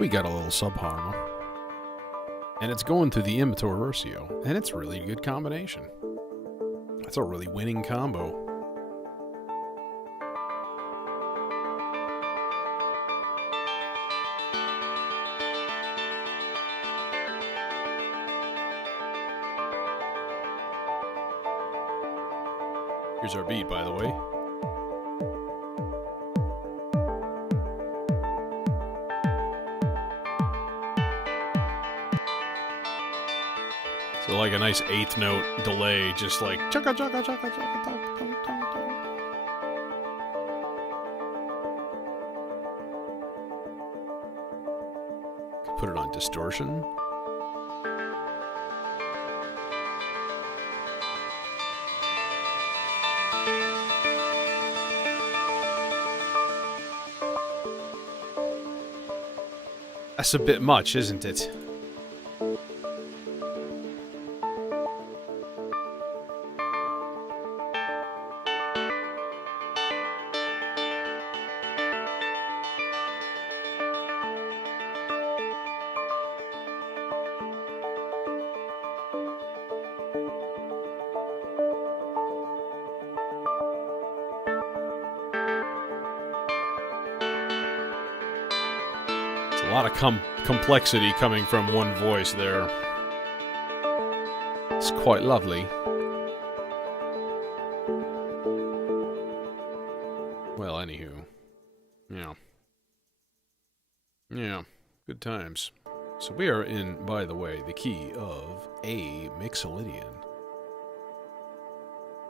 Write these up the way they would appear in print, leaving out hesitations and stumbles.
We got a little sub-harmony. And it's going through the immature versio, and it's really a good combination. That's a really winning combo. Here's our beat, by the way. So like a nice eighth note delay, just like chugga chugga chugga chugga chugga chugga chugga. Put it on distortion. That's a bit much, isn't it? A lot of complexity coming from one voice there. It's quite lovely. Well, anywho. Yeah. Yeah. Good times. So we are in, by the way, the key of A Mixolydian.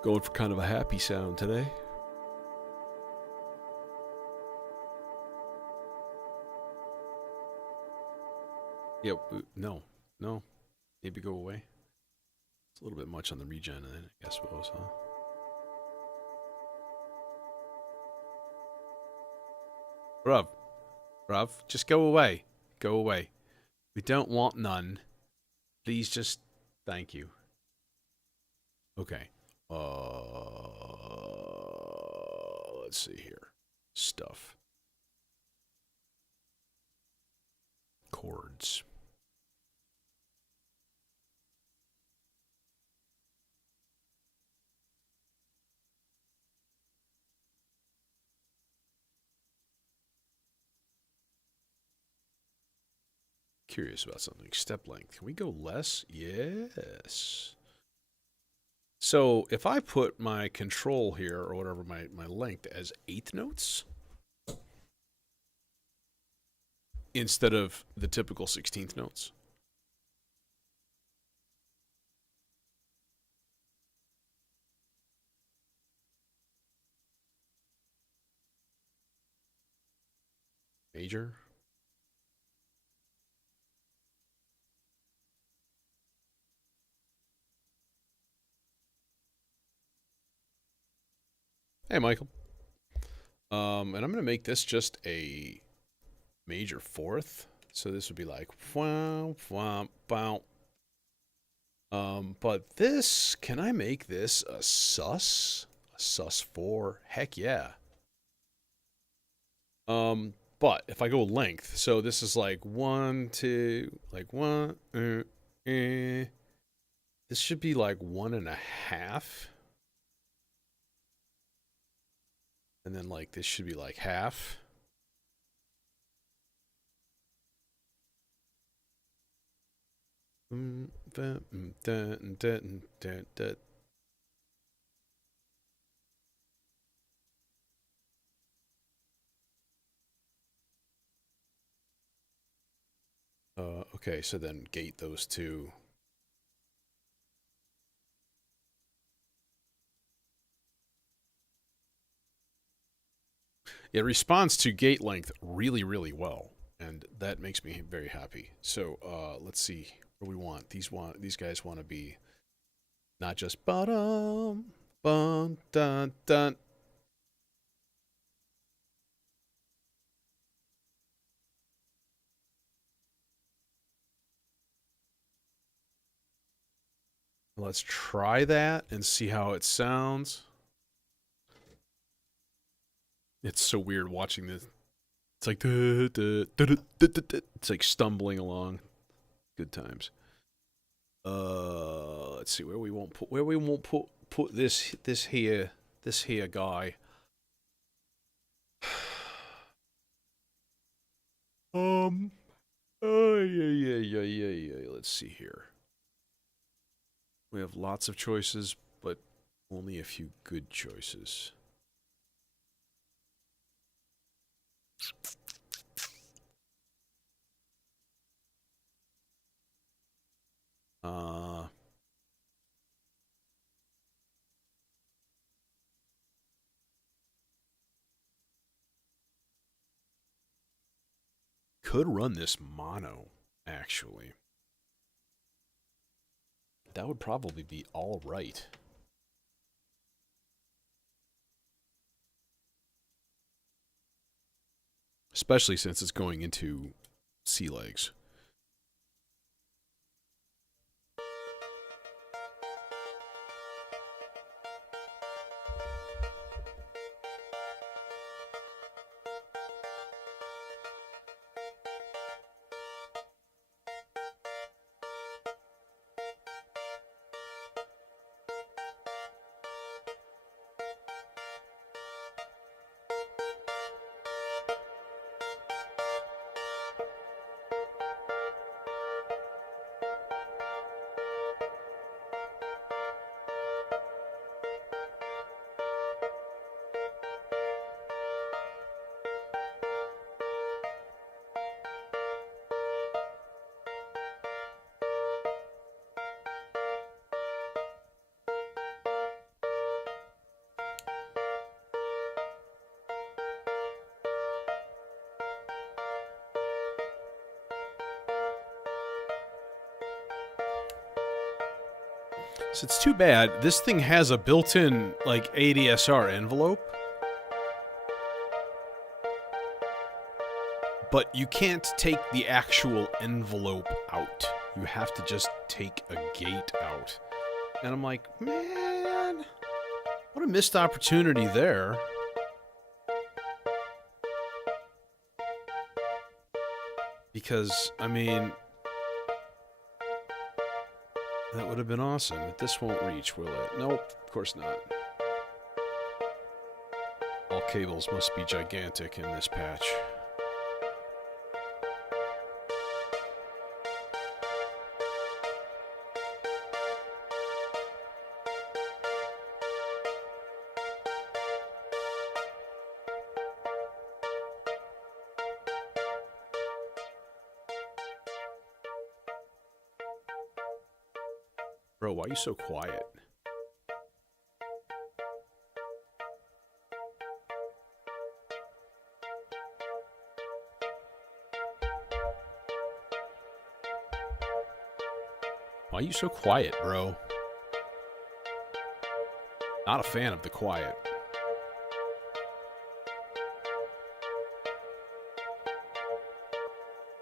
Going for kind of a happy sound today. Yep, no, maybe go away. a little bit much on the regen, I suppose, huh? Bruv, just go away. Go away. We don't want none. Please just... Thank you. Okay. Let's see here. Stuff. Chords. Curious about something. Step length. Can we go less? Yes. So if I put my control here, or whatever, my length as 8th notes instead of the typical 16th notes. Major. Hey, Michael. And I'm going to make this just a major 4th. So this would be like wow, wow, wow. But this, can I make this a sus? A sus 4? Heck yeah. But if I go length, so this is like 1, 2, like 1, this should be like 1.5. And then like this should be like half. Okay, so then gate those two. It responds to gate length really, really well, and that makes me very happy. So let's see what we want. These guys want to be not just bottom, bum, dun, dun. Let's try that and see how it sounds. It's so weird watching this. It's like it's like stumbling along. Good times. Let's see where we won't put this here guy. Yeah. Let's see here. We have lots of choices, but only a few good choices. Could run this mono, actually. That would probably be all right. Especially since it's going into sea legs. So it's too bad. This thing has a built-in, like, ADSR envelope. But you can't take the actual envelope out. You have to just take a gate out. And I'm like, man, what a missed opportunity there. Because, I mean, that would have been awesome. But this won't reach, will it? Nope, of course not. All cables must be gigantic in this patch. Bro, why are you so quiet? Why are you so quiet, bro? Not a fan of the quiet.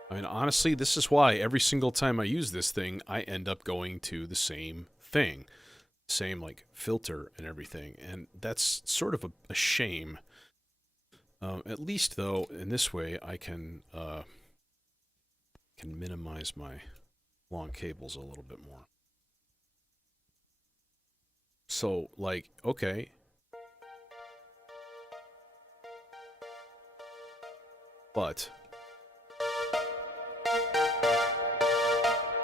I mean, honestly, this is why every single time I use this thing, I end up going to the same thing. Same, like, filter and everything. And that's sort of a shame. At least, though, in this way, I can minimize my long cables a little bit more. So, like, okay. But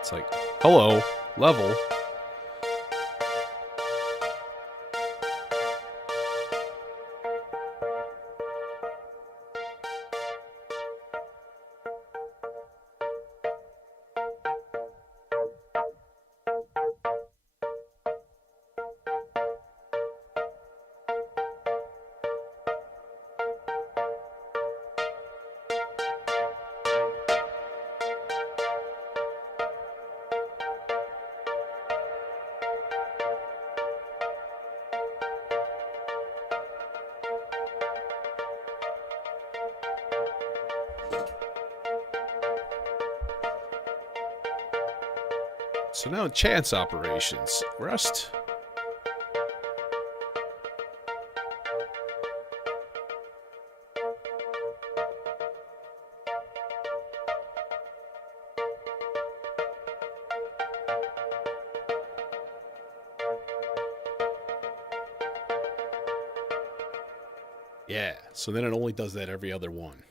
it's like, hello, level. So now chance operations. Rust. Yeah, so then it only does that every other one.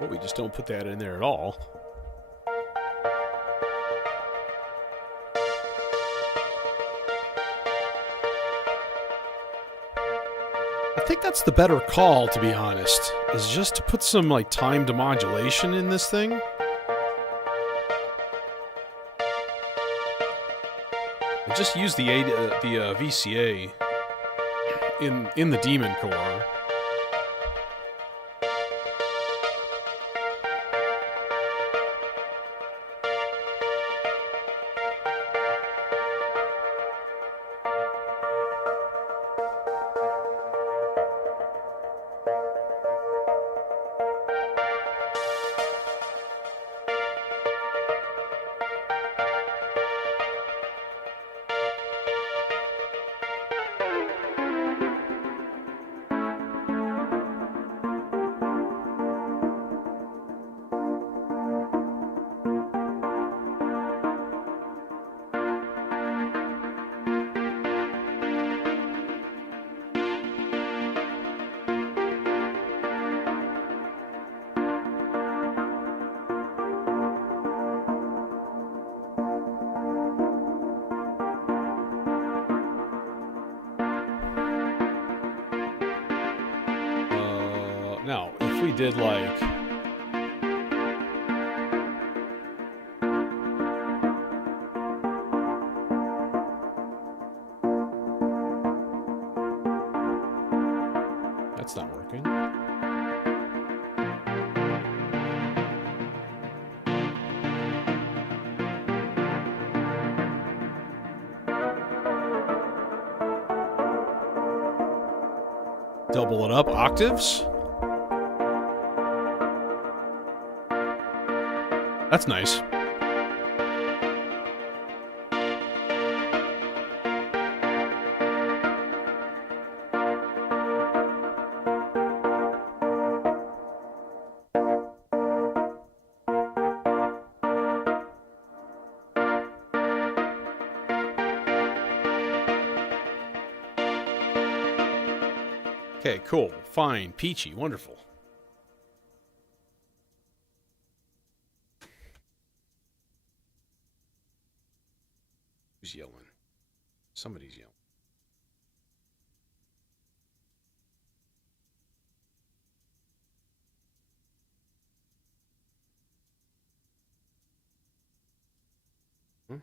Well, we just don't put that in there at all. I think that's the better call, to be honest, is just to put some, like, timed modulation in this thing. And just use the VCA in the Demon Core. we did like... That's not working. Double it up octaves. That's nice. Okay, cool, fine, peachy, wonderful. Who's yelling? Somebody's yelling. Hmm?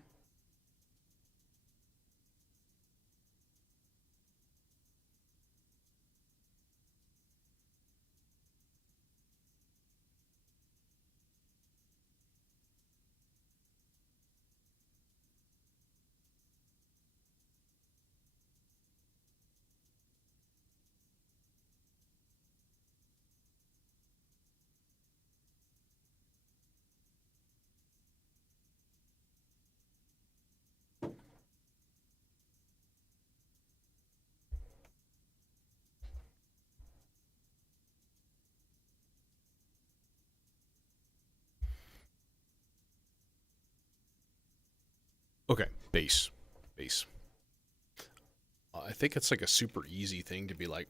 Okay, bass. I think it's like a super easy thing to be like.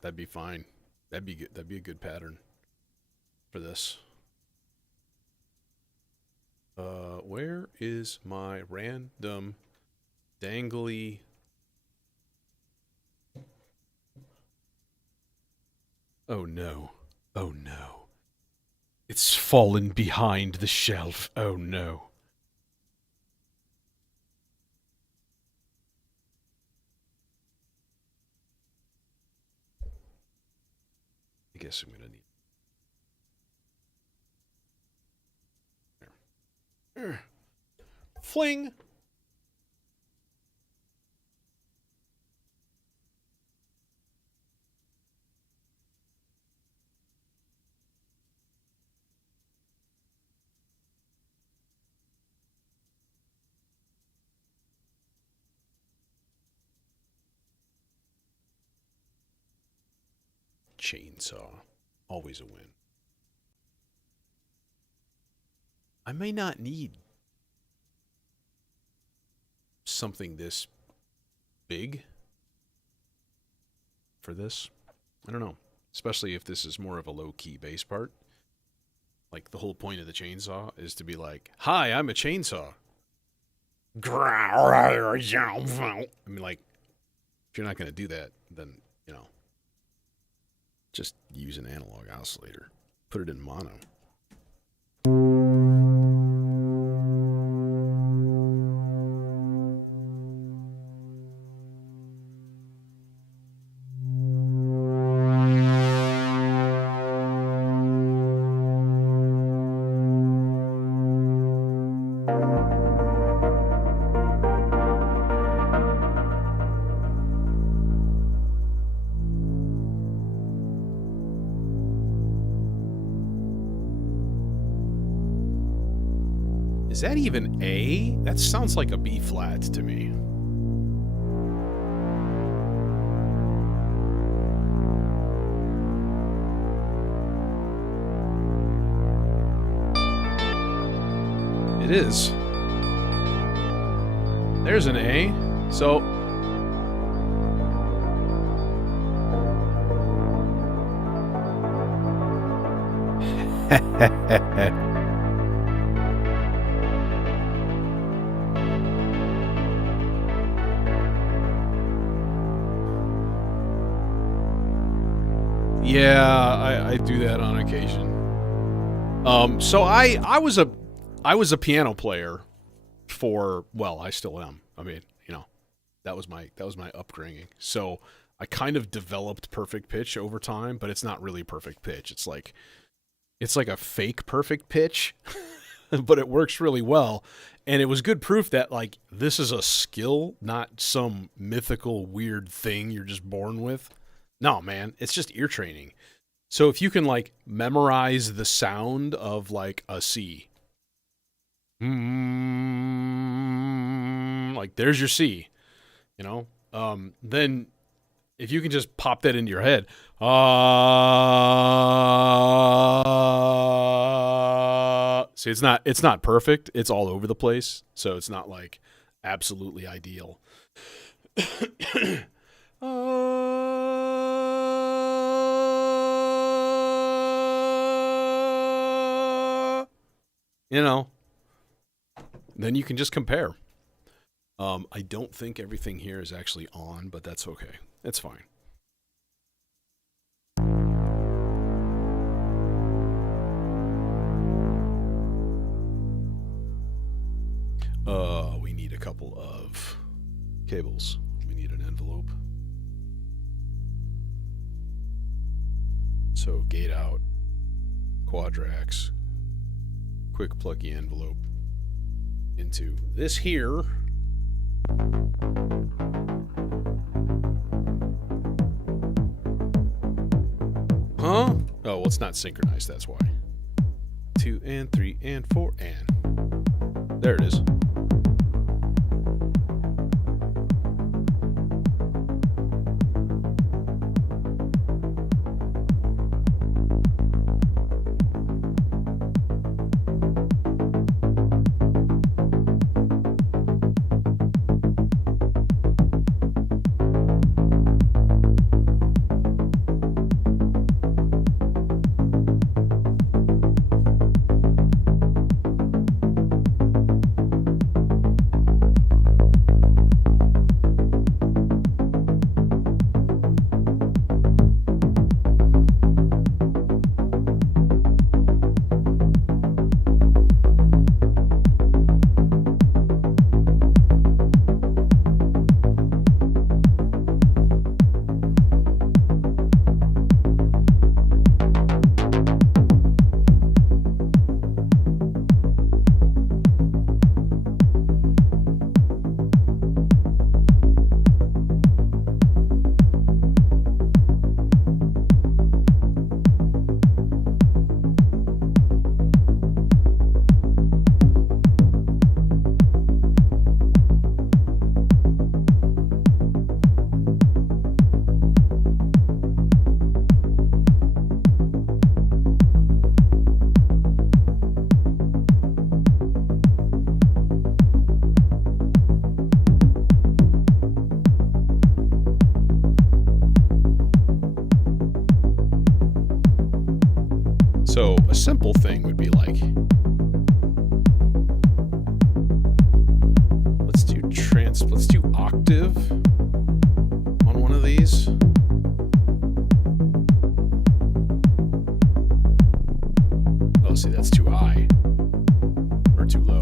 That'd be fine. That'd be good. That'd be a good pattern for this. Where is my random dangly? Oh no. Oh no. It's fallen behind the shelf. Oh no. I guess I'm gonna need... Fling! Chainsaw. Always a win. I may not need something this big for this. I don't know. Especially if this is more of a low-key bass part. Like, the whole point of the chainsaw is to be like, hi, I'm a chainsaw. I mean, like, if you're not going to do that, then, you know, just use an analog oscillator. Put it in mono. Is that even A? That sounds like a B flat to me. It is. There's an A. So... Yeah, I do that on occasion. So I was a piano player for, well, I still am. I mean, you know, that was my upbringing. So I kind of developed perfect pitch over time, but it's not really perfect pitch. It's like a fake perfect pitch, but it works really well. And it was good proof that like this is a skill, not some mythical weird thing you're just born with. No, man, it's just ear training. So if you can like memorize the sound of like a C, like there's your C, you know, then if you can just pop that into your head, see, it's not perfect. It's all over the place, so it's not like absolutely ideal. You know, then you can just compare. I don't think everything here is actually on, but that's okay. It's fine. We need a couple of cables. We need an envelope. So gate out, quadrax, quick pluggy envelope into this here. Huh? Oh, well, it's not synchronized, that's why. 2 and 3 and 4 and. There it is. So a simple thing would be like, let's do octave on one of these. Oh, see, that's too high or too low.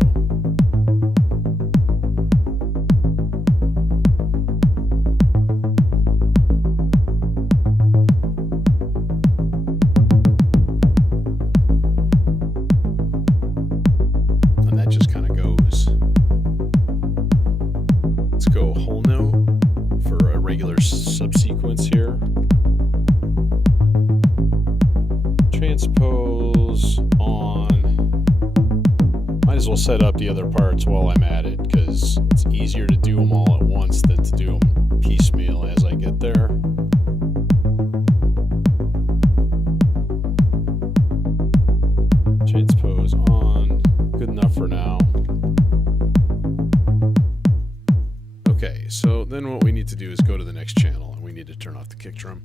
Subsequence here. Transpose on. Might as well set up the other parts while I'm at it, because it's easier to do them all at once than to do them piecemeal as I get there. Transpose on. Good enough for now. Okay, so then what we need to do is go to the next channel, and we need to turn off the kick drum.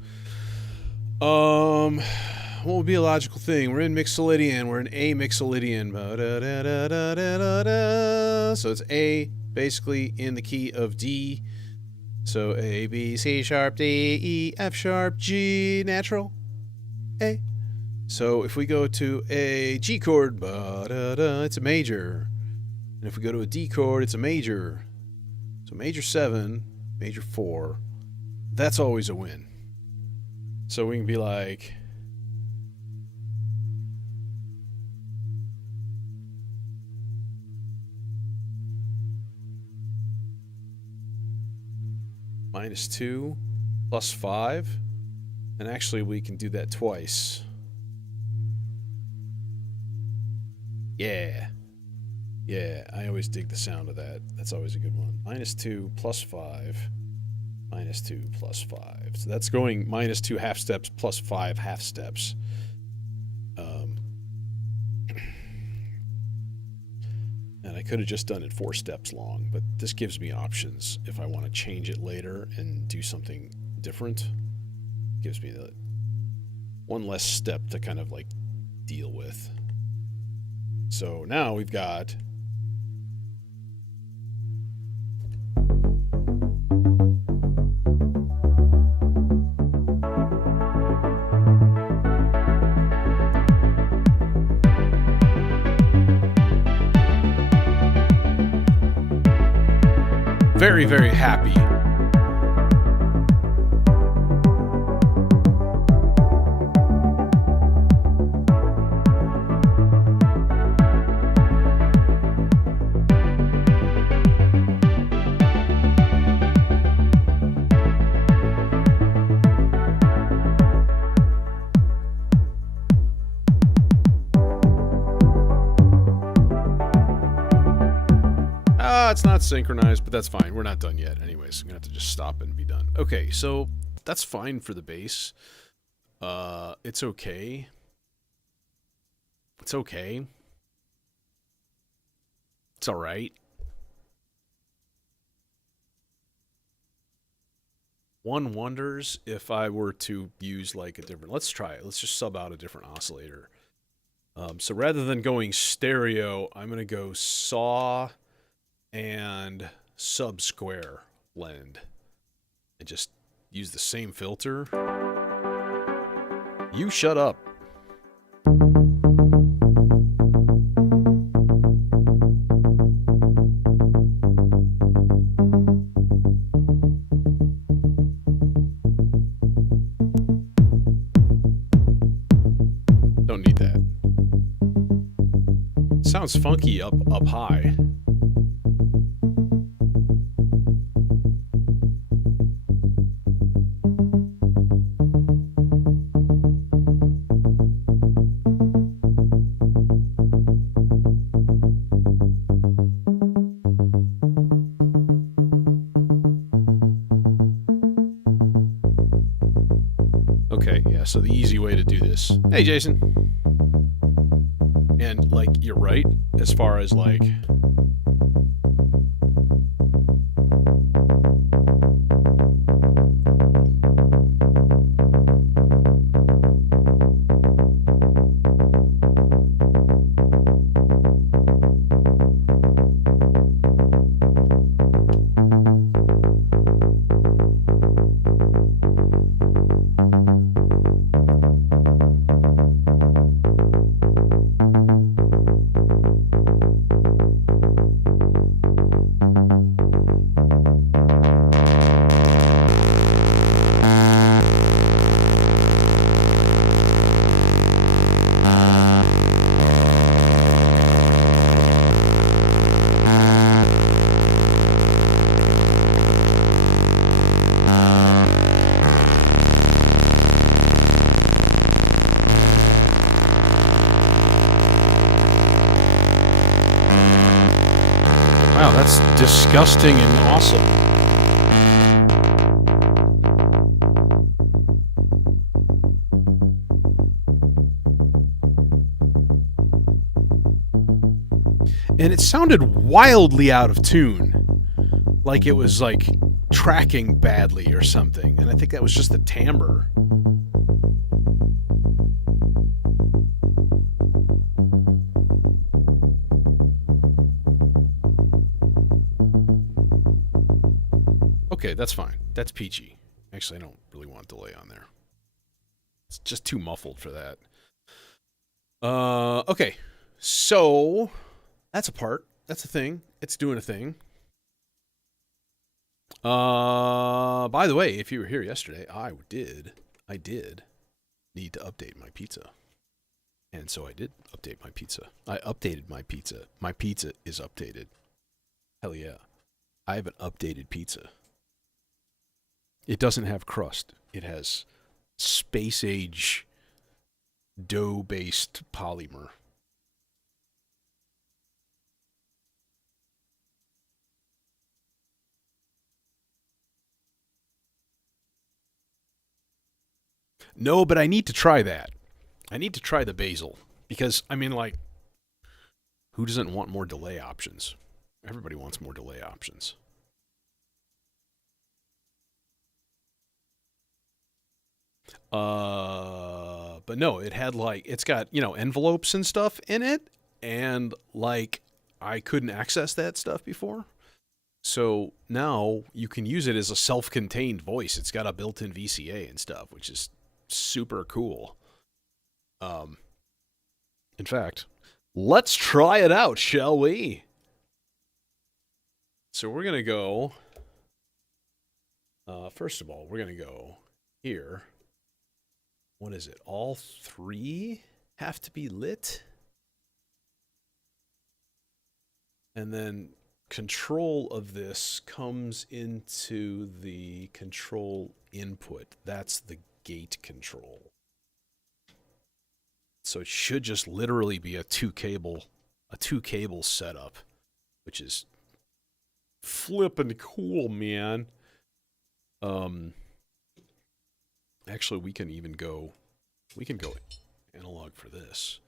What would be a logical thing? We're in Mixolydian. We're in A Mixolydian. So it's A, basically in the key of D. So A, B, C sharp, D, E, F sharp, G, natural. A. So if we go to a G chord, ba-da-da, it's a major. And if we go to a D chord, it's a major. So major 7, major 4, that's always a win. So we can be like... -2, +5. And actually we can do that twice. Yeah. Yeah, I always dig the sound of that. That's always a good one. -2, +5. -2, +5. So that's going -2 half steps, +5 half steps. And I could have just done it 4 steps long, but this gives me options if I want to change it later and do something different. It gives me the one less step to kind of like deal with. So now we've got... very, very happy. It's not synchronized, but that's fine. We're not done yet. Anyways, I'm going to have to just stop and be done. Okay, so that's fine for the bass. It's okay. It's okay. It's alright. One wonders if I were to use like a different... Let's try it. Let's just sub out a different oscillator. So rather than going stereo, I'm going to go saw... and sub-square blend and just use the same filter. You shut up. Don't need that. Sounds funky up high. So the easy way to do this. Hey, Jason. And, like, you're right, as far as, like... Wow, that's disgusting and awesome. And it sounded wildly out of tune. Like it was like tracking badly or something. And I think that was just the timbre. Okay, that's fine. That's peachy. Actually, I don't really want delay on there. It's just too muffled for that. Okay. So that's a part. That's a thing. It's doing a thing. By the way, if you were here yesterday, I did need to update my pizza. And so I did update my pizza. I updated my pizza. My pizza is updated. Hell yeah. I have an updated pizza. It doesn't have crust. It has space age dough based polymer. No, but I need to try that. I need to try the basil. Because, I mean, like, who doesn't want more delay options? Everybody wants more delay options. But no, it had like, it's got, envelopes and stuff in it. And like, I couldn't access that stuff before. So now you can use it as a self contained voice. It's got a built in VCA and stuff, which is super cool. In fact, let's try it out, shall we? So we're going to go, first of all, we're going to go here. What is it? All three have to be lit? And then control of this comes into the control input. That's the gate control. So it should just literally be a two cable setup, which is flippin' cool, man. Actually, we can go analog for this.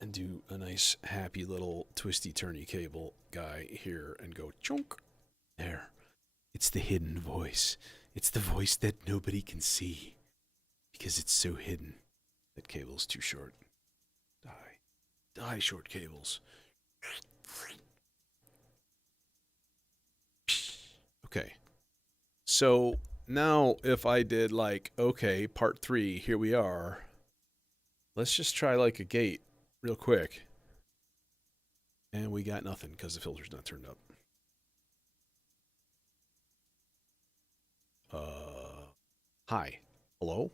And do a nice happy little twisty turny cable guy here and go chunk. There. It's the hidden voice. It's the voice that nobody can see. Because it's so hidden. That cable's too short. Die, short cables. Okay. So now if I did like, okay, part 3, here we are. Let's just try like a gate real quick. And we got nothing because the filter's not turned up. Hi. Hello?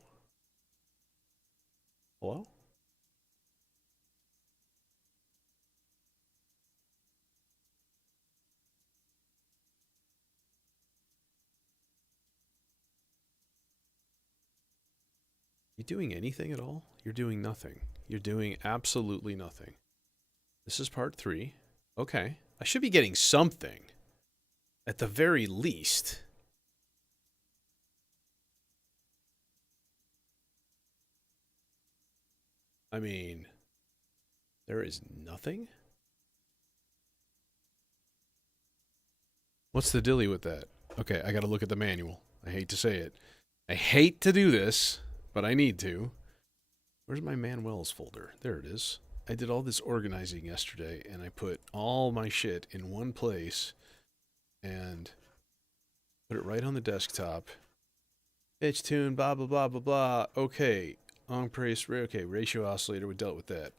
Hello? You doing anything at all? You're doing nothing. You're doing absolutely nothing. This is part 3. Okay. I should be getting something. At the very least. I mean, there is nothing? What's the dilly with that? Okay, I gotta look at the manual. I hate to say it. I hate to do this, but I need to. Where's my Manuel's folder? There it is. I did all this organizing yesterday, and I put all my shit in one place and put it right on the desktop. Pitch tune, blah, blah, blah, blah, blah. Okay. On price, okay, ratio oscillator, we dealt with that.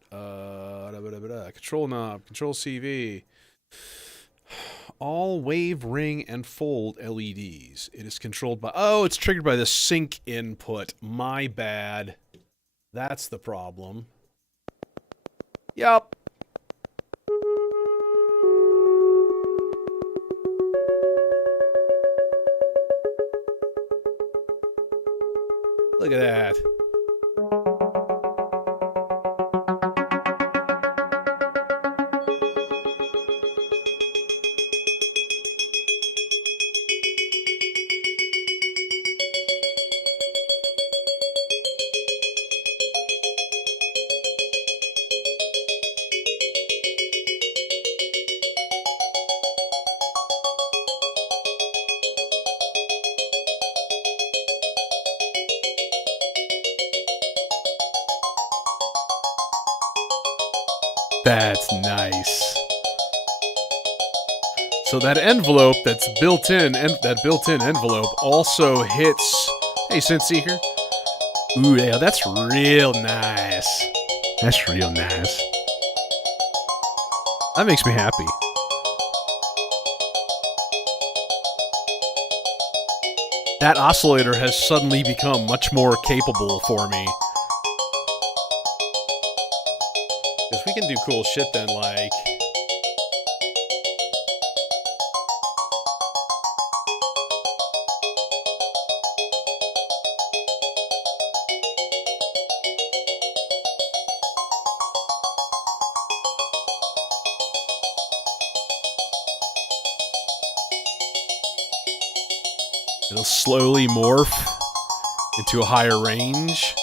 Control knob, control CV. All wave, ring, and fold LEDs. It is controlled by... Oh, it's triggered by the sync input. My bad. That's the problem. Yup. Look at that. That's nice. So that envelope that's built in, and that built-in envelope also hits. Hey, Synth Seeker. Ooh, yeah, that's real nice. That's real nice. That makes me happy. That oscillator has suddenly become much more capable for me. Because we can do cool shit then, like... It'll slowly morph into a higher range.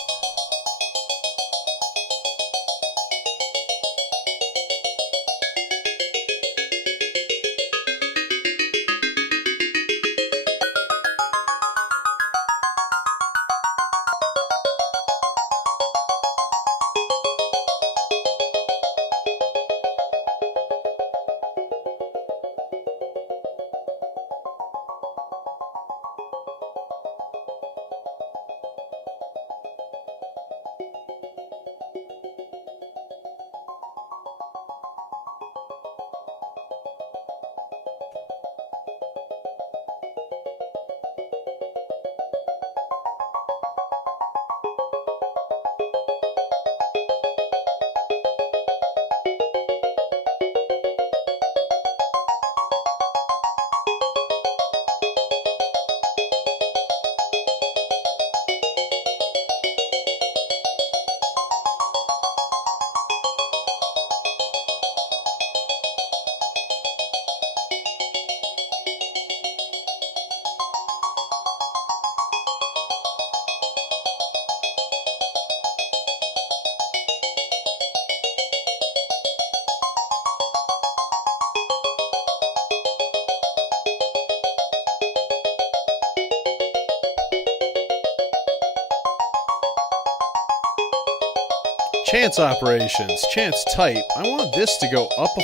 Chance operations, chance type. I want this to go up a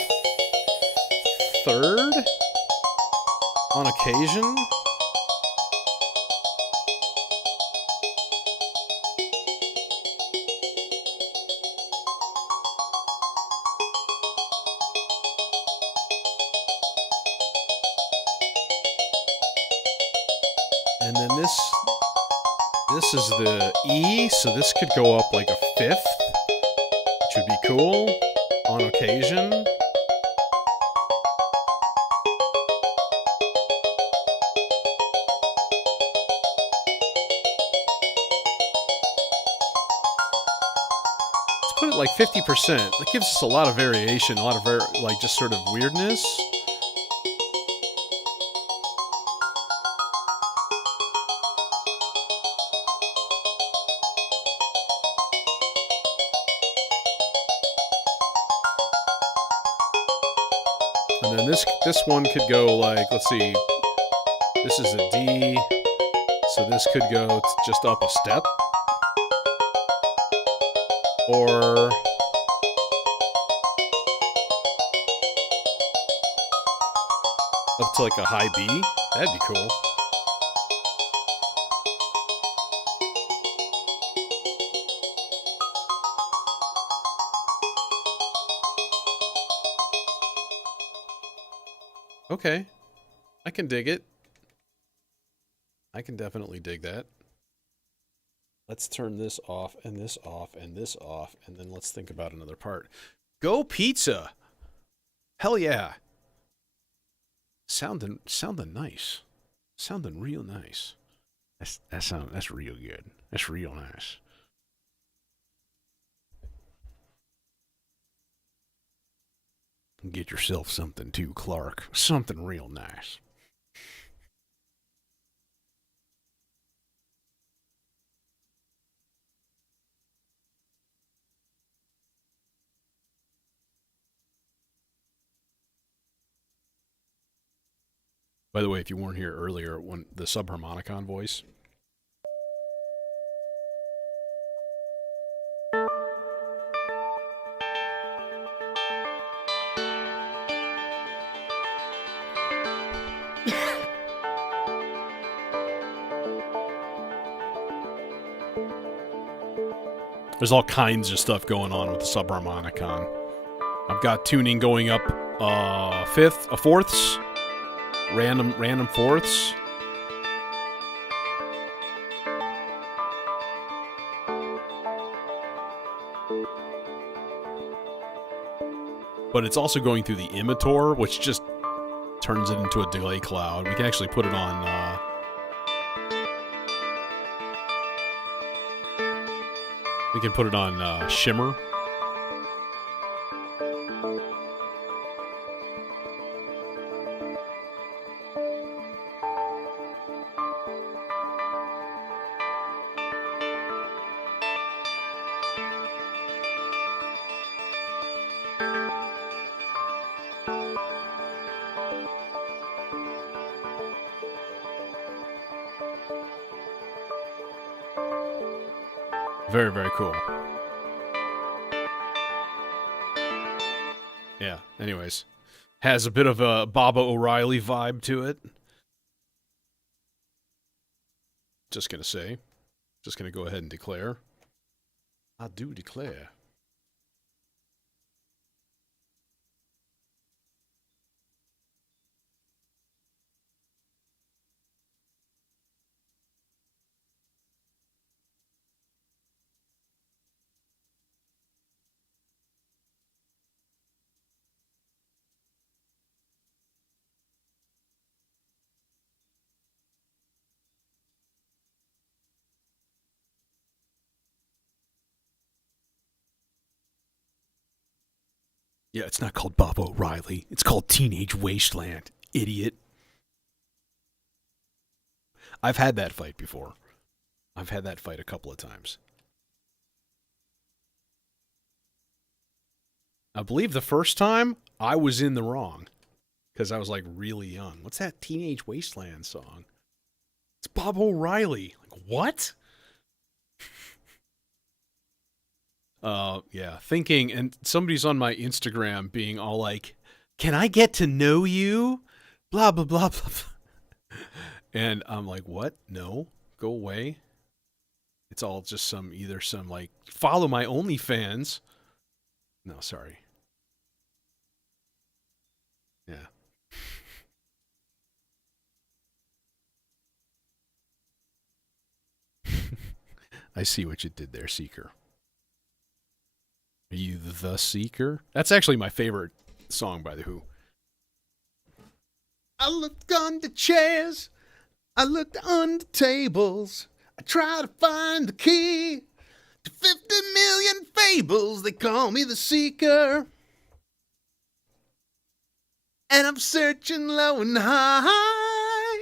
third on occasion. And then this is the E, so this could go up like a fifth. Which would be cool on occasion. Let's put it like 50%. That gives us a lot of variation, a lot of like just sort of weirdness. And then this one could go like, let's see, this is a D, so this could go just up a step. Or up to like a high B. That'd be cool. Okay. I can dig it. I can definitely dig that. Let's turn this off, and this off, and this off, and then let's think about another part. Go pizza! Hell yeah! Sounding nice. Sounding real nice. That's real good. That's real nice. Get yourself something too, Clark. Something real nice. By the way, if you weren't here earlier, when the subharmonicon voice. There's all kinds of stuff going on with the subharmonicon. I've got tuning going up fourths, random fourths. But it's also going through the emitter, which just turns it into a delay cloud. We can actually put it on... we can put it on shimmer. Very, very cool. Yeah, anyways. Has a bit of a Baba O'Reilly vibe to it. Just gonna say. Just gonna go ahead and declare. I do declare. Yeah, it's not called Baba O'Reilly. It's called Teenage Wasteland, idiot. I've had that fight before. I've had that fight a couple of times. I believe the first time I was in the wrong because I was like really young. What's that Teenage Wasteland song? It's Bob O'Reilly. Like, what? Yeah, thinking, and somebody's on my Instagram being all like, "Can I get to know you?" Blah blah blah blah. And I'm like, "What? No, go away." It's all just some like follow my OnlyFans. No, sorry. Yeah. I see what you did there, Seeker. Are you the Seeker? That's actually my favorite song by The Who. I looked under chairs. I looked under tables. I tried to find the key to 50 million fables. They call me the Seeker. And I'm searching low and high.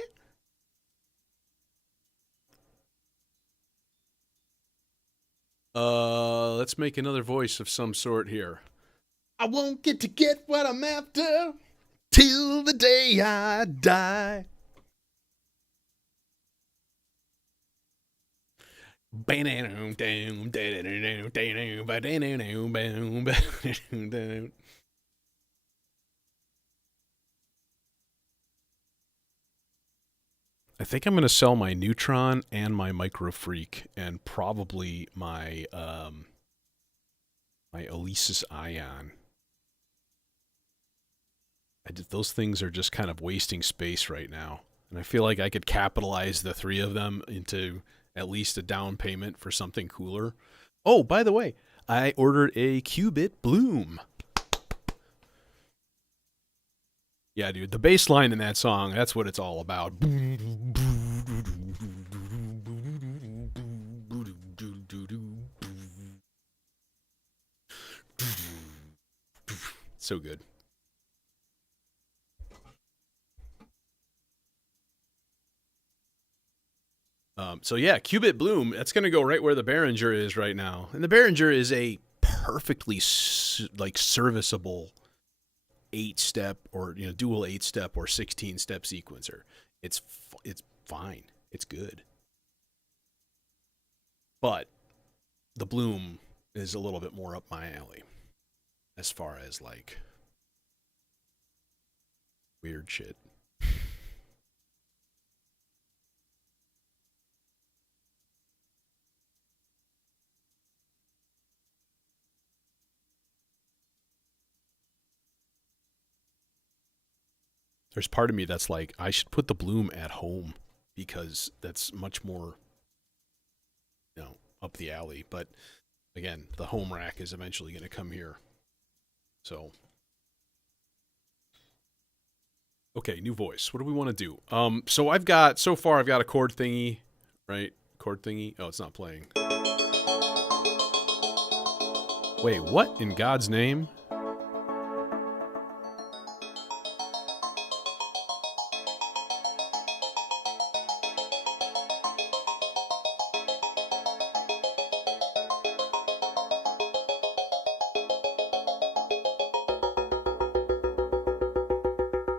Let's make another voice of some sort here. I won't get what I'm after till the day I die. I think I'm going to sell my Neutron and my Micro Freak and probably my my Alesis Ion. Those things are just kind of wasting space right now. And I feel like I could capitalize the three of them into at least a down payment for something cooler. Oh, by the way, I ordered a Qubit Bloom. Yeah, dude, the bass line in that song, that's what it's all about. So good. So yeah, Qubit Bloom, that's going to go right where the Behringer is right now. And the Behringer is a perfectly serviceable 8-step or dual 8-step or 16-step sequencer. It's fine. It's good. But the Bloom is a little bit more up my alley as far as like weird shit. There's part of me that's like, I should put the bloom at home because that's much more, up the alley. But again, the home rack is eventually going to come here. So, okay, new voice. What do we want to do? So far I've got a chord thingy, right? Chord thingy. Oh, it's not playing. Wait, what in God's name?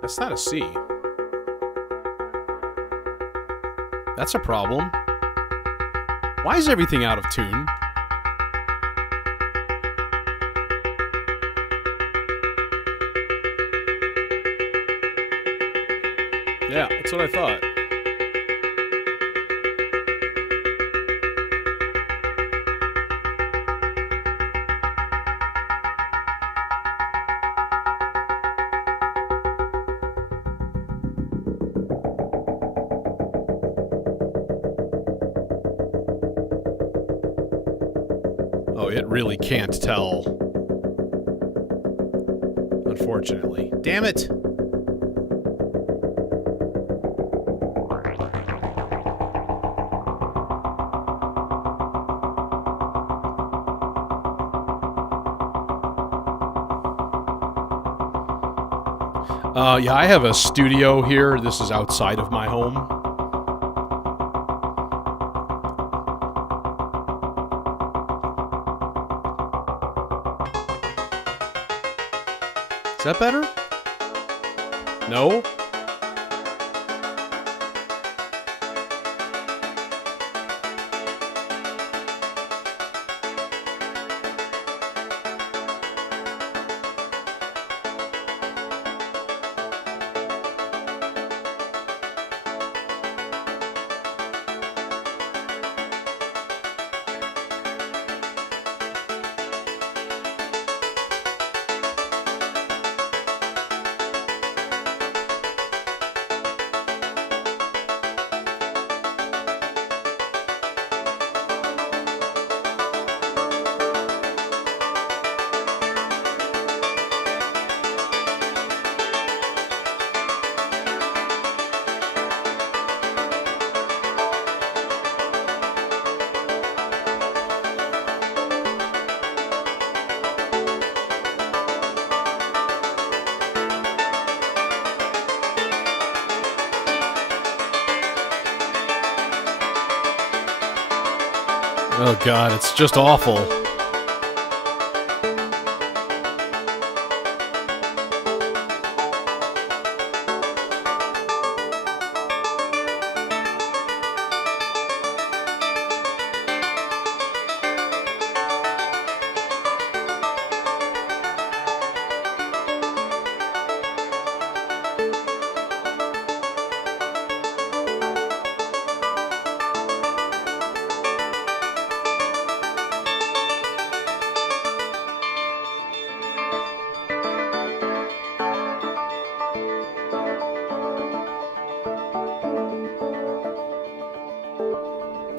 That's not a C. That's a problem. Why is everything out of tune? Yeah, that's what I thought. Oh, it really can't tell. Unfortunately. Damn it! Yeah, I have a studio here. This is outside of my home. Is that better? No? Oh god, it's just awful.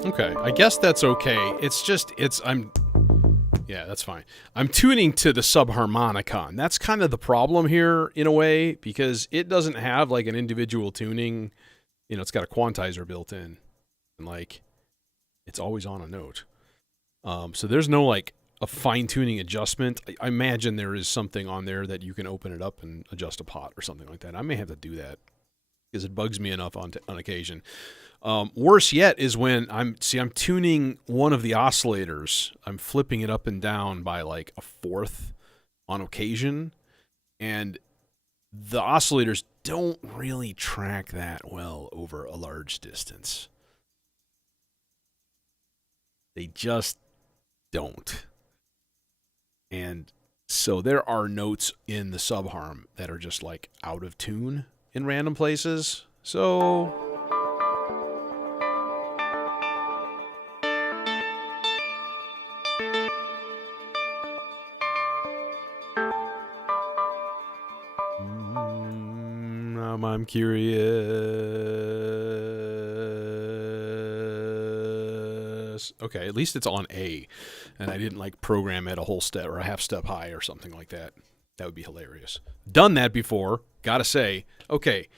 Okay, I guess that's okay. Yeah, that's fine. I'm tuning to the subharmonicon. That's kind of the problem here in a way because it doesn't have like an individual tuning. It's got a quantizer built in, and like it's always on a note. So there's no like a fine tuning adjustment. I imagine there is something on there that you can open it up and adjust a pot or something like that. I may have to do that because it bugs me enough on occasion. Worse yet is when I'm tuning one of the oscillators. I'm flipping it up and down by like a fourth on occasion, and the oscillators don't really track that well over a large distance. They just don't. And so there are notes in the subharm that are just like out of tune in random places. So I'm curious. Okay, at least it's on A, and I didn't like program it a whole step or a half step high or something like that. That would be hilarious. Done that before, gotta say. Okay,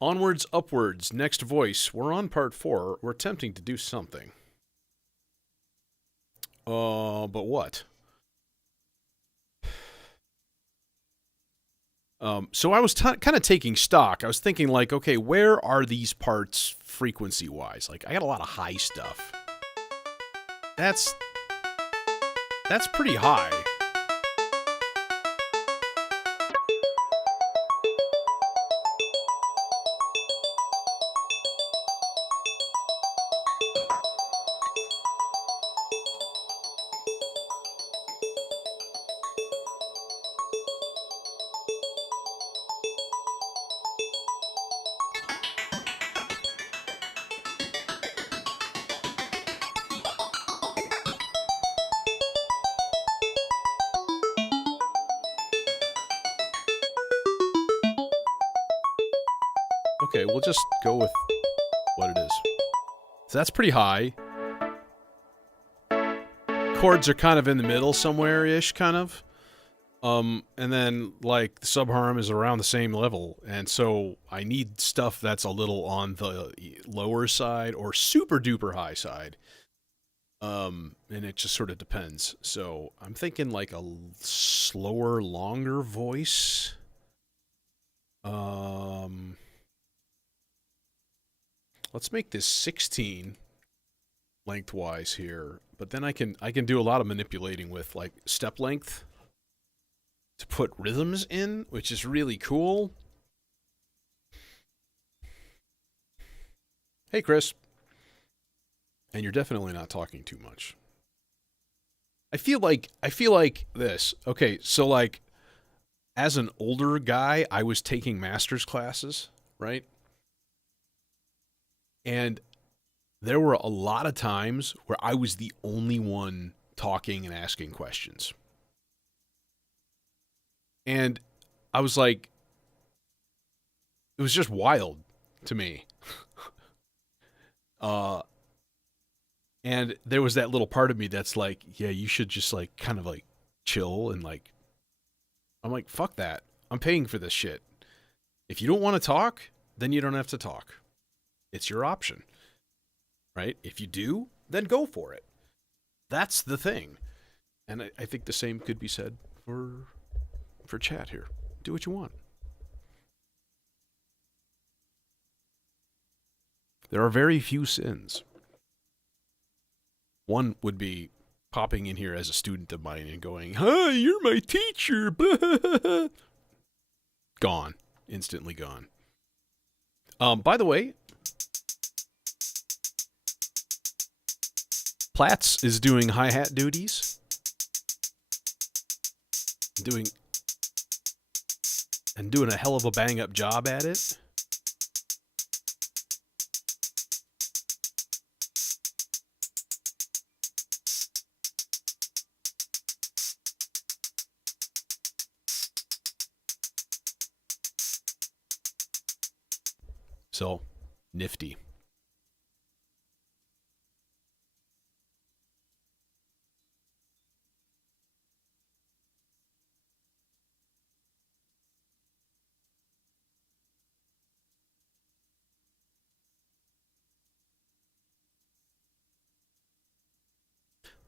onwards, upwards, next voice. We're on part 4. We're attempting to do something. But what? So I was kind of taking stock. I was thinking like, okay, where are these parts frequency-wise? Like, I got a lot of high stuff. That's pretty high. Okay, we'll just go with what it is. So that's pretty high. Chords are kind of in the middle somewhere-ish, kind of. And then, like, the subharm is around the same level. And so I need stuff that's a little on the lower side or super-duper high side. And it just sort of depends. So I'm thinking, like, a slower, longer voice. Let's make this 16 lengthwise here, but then I can do a lot of manipulating with like step length to put rhythms in, which is really cool. Hey, Chris. And you're definitely not talking too much. I feel like this. Okay, so like as an older guy, I was taking master's classes, right? And there were a lot of times where I was the only one talking and asking questions. And I was like, it was just wild to me. And there was that little part of me that's like, yeah, you should just like kind of like chill and like, I'm like, fuck that. I'm paying for this shit. If you don't want to talk, then you don't have to talk. It's your option. Right? If you do, then go for it. That's the thing. And I think the same could be said for chat here. Do what you want. There are very few sins. One would be popping in here as a student of mine and going, "Hi, you're my teacher." Gone. Instantly gone. By the way, Platts is doing hi-hat duties. Doing a hell of a bang-up job at it. So, nifty.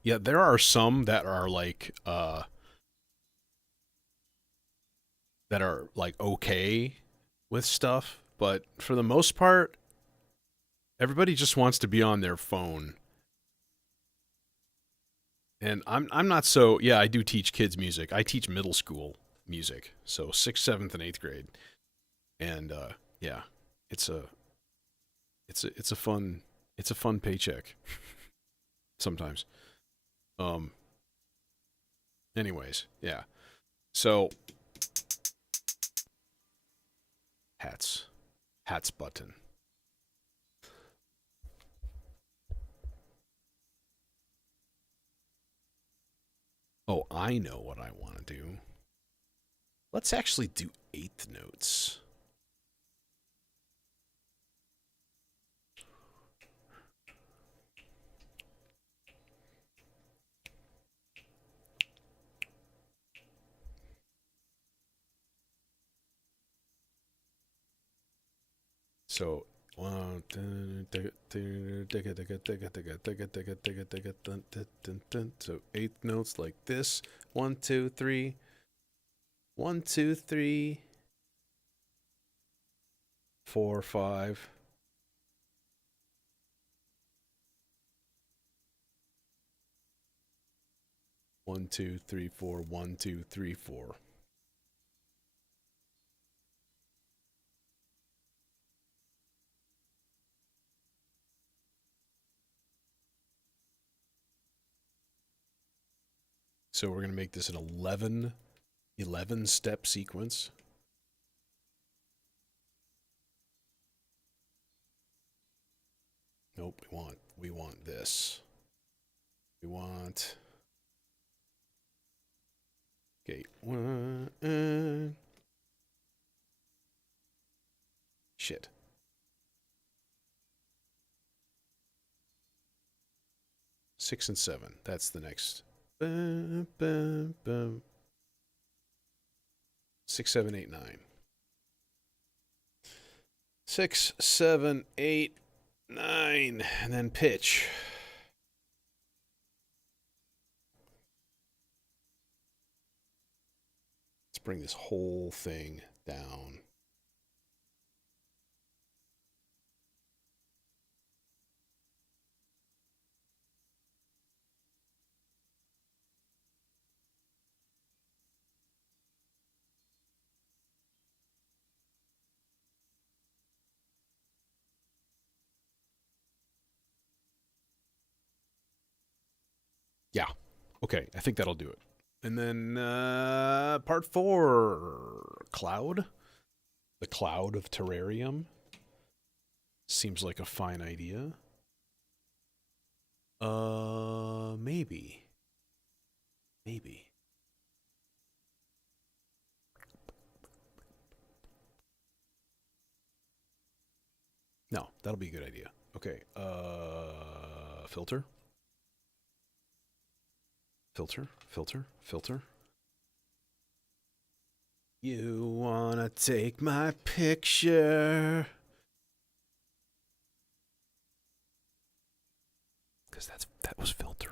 Yeah, there are some that are like okay with stuff, but for the most part, everybody just wants to be on their phone. And I'm not so, yeah, I do teach kids music. I teach middle school music. So 6th, 7th, and 8th grade. And yeah, it's a fun paycheck sometimes. Anyways, yeah. So hats button. Oh, I know what I want to do. Let's actually do 8th notes. So so eighth notes like this. 1, 2, 3. 1, 2, 3. 4, 5. One, two, three, four. 1, 2, 3, 4. So we're going to make this an 11 step sequence. Nope, we want this. We want gate 1. Shit. Six and 7. That's the next. 6, 7, 8, 9. 6, 7, 8, 9, and then pitch. Let's bring this whole thing down. Yeah. Okay, I think that'll do it. And then part 4, cloud. The cloud of terrarium. Seems like a fine idea. Maybe. Maybe. No, that'll be a good idea. Okay, filter. Filter, filter, filter. You wanna take my picture? Because that was filter.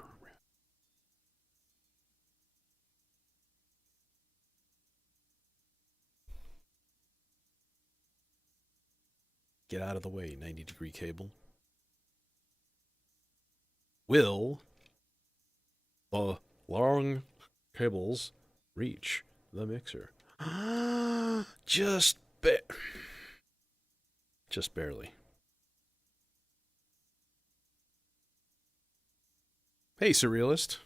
Get out of the way, 90-degree cable. Will the long cables reach the mixer? Just barely. Hey, Surrealist.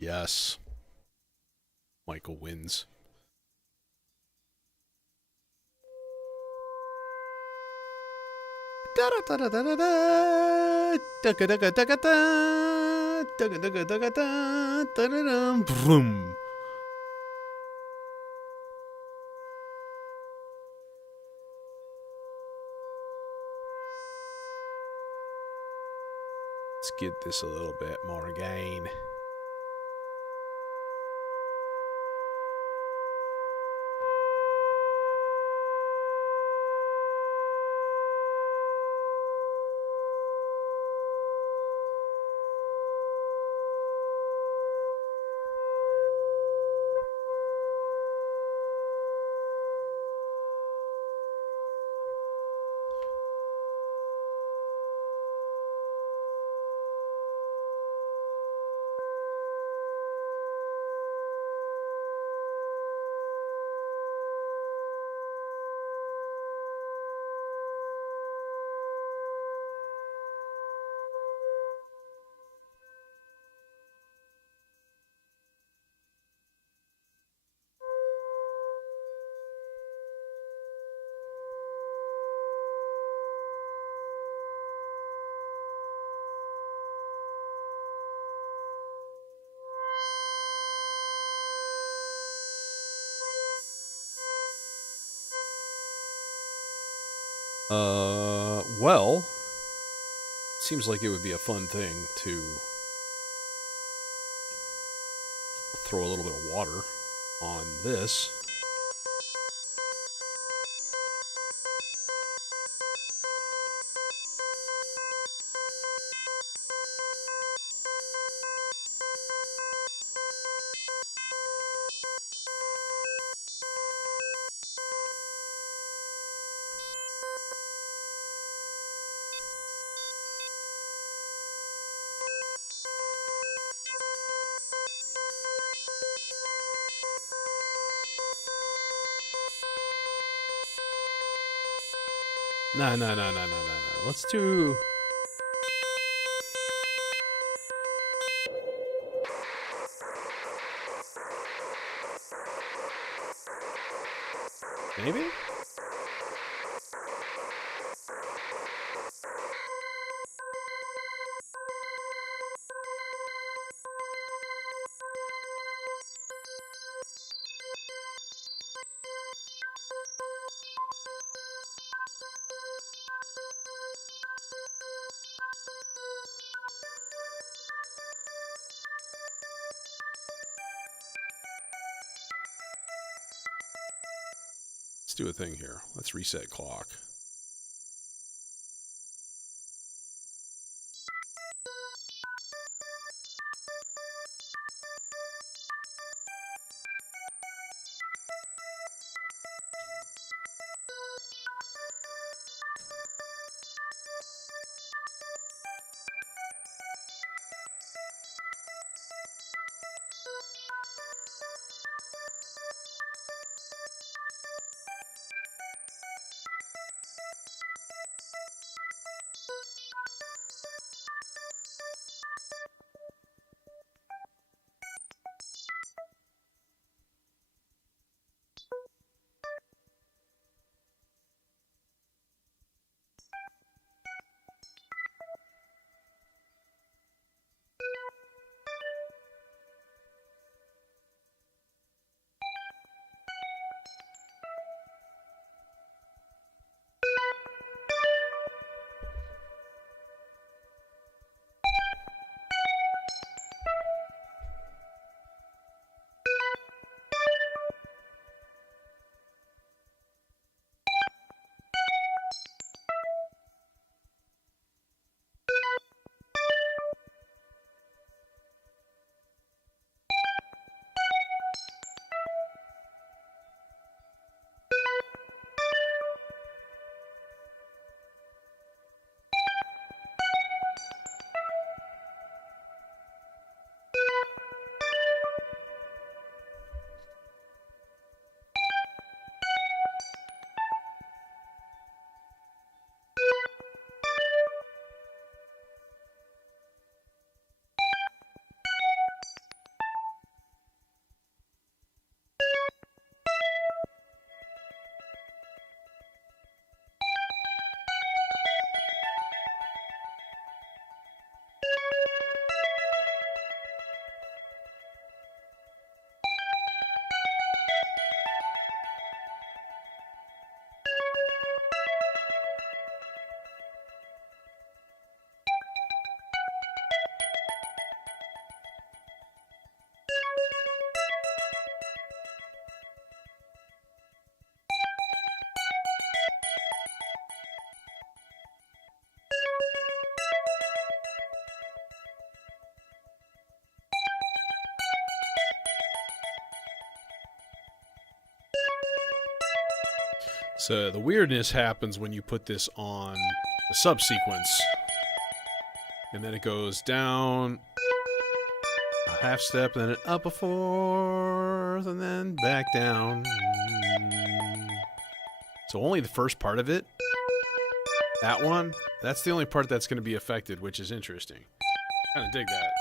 Yes. Michael wins. Vroom. Let's get this a little bit more gain. Well, seems like it would be a fun thing to throw a little bit of water on this. No, no, no, no, no, no, no. Let's do... Maybe? Let's do a thing here. Let's reset clock. So the weirdness happens when you put this on the subsequence. And then it goes down a half step, then up a fourth, and then back down. So only the first part of it, that one, that's the only part that's going to be affected, which is interesting. Kind of dig that.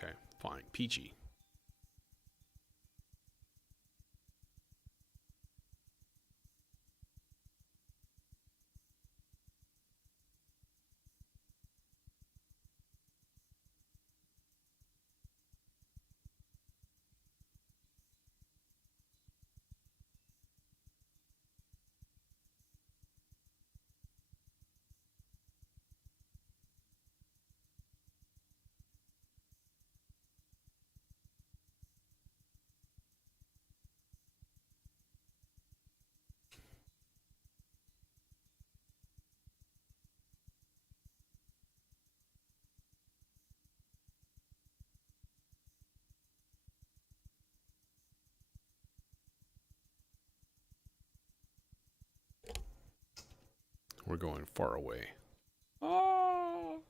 Okay, fine. Peachy. We're going far away. Oh.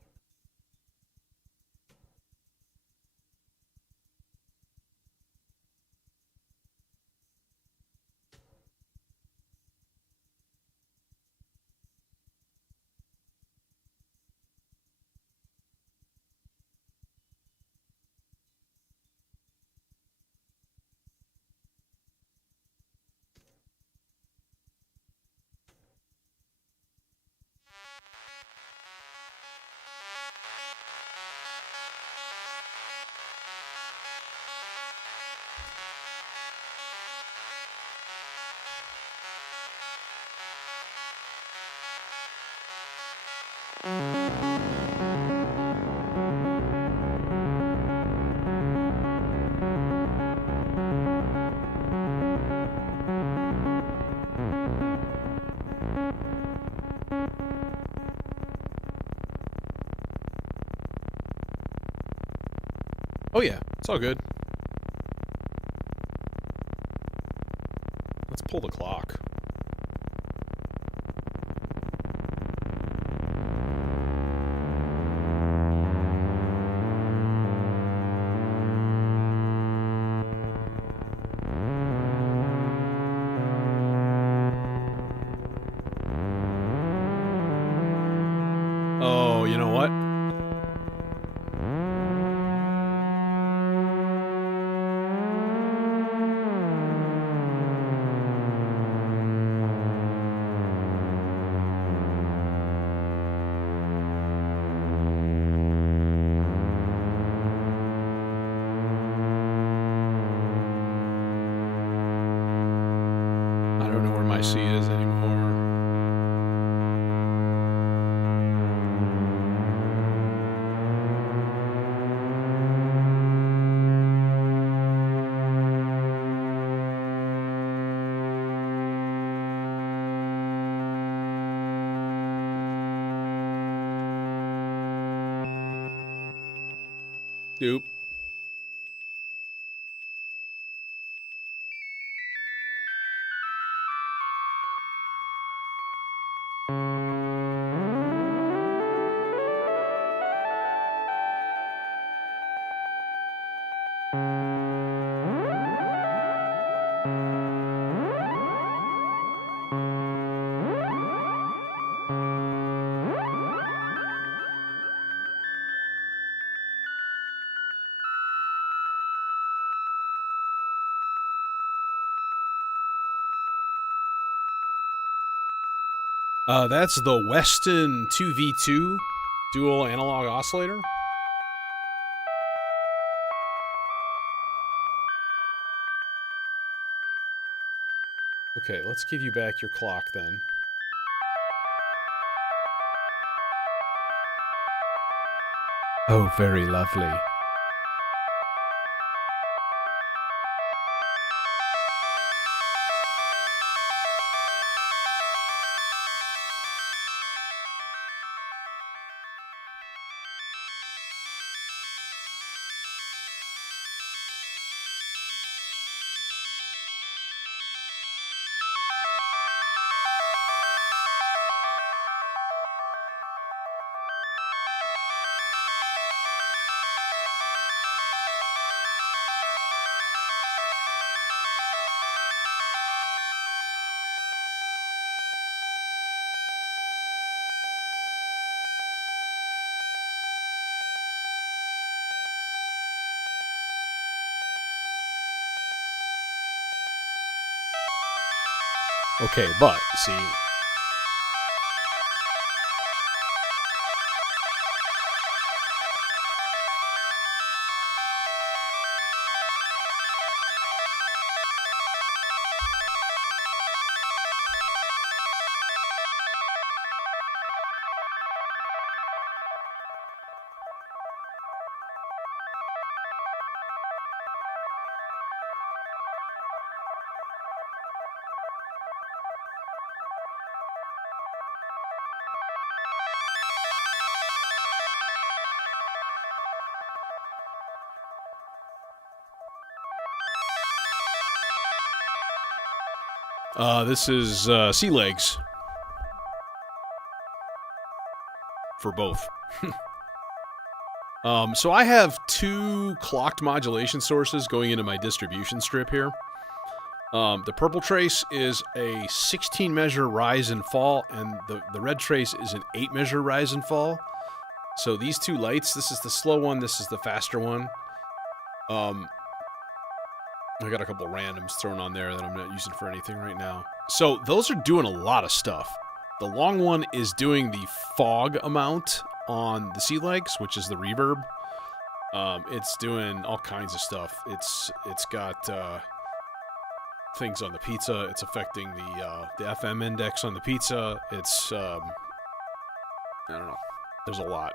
Oh yeah, it's all good. Let's pull the clock. Oh, you know what? I don't know where my seat is anymore. Doop. That's the Weston 2V2 dual analog oscillator. Okay, let's give you back your clock then. Oh, very lovely. Okay, but, see... this is sea legs. for both. So I have 2 clocked modulation sources going into my distribution strip here. The purple trace is a 16 measure rise and fall, and the red trace is an 8 measure rise and fall. So these 2 lights, this is the slow one, this is the faster one. I got a couple randoms thrown on there that I'm not using for anything right now. So those are doing a lot of stuff. The long one is doing the fog amount on the sea legs, which is the reverb. It's doing all kinds of stuff. It's got things on the pizza. It's affecting the FM index on the pizza. It's I don't know. There's a lot.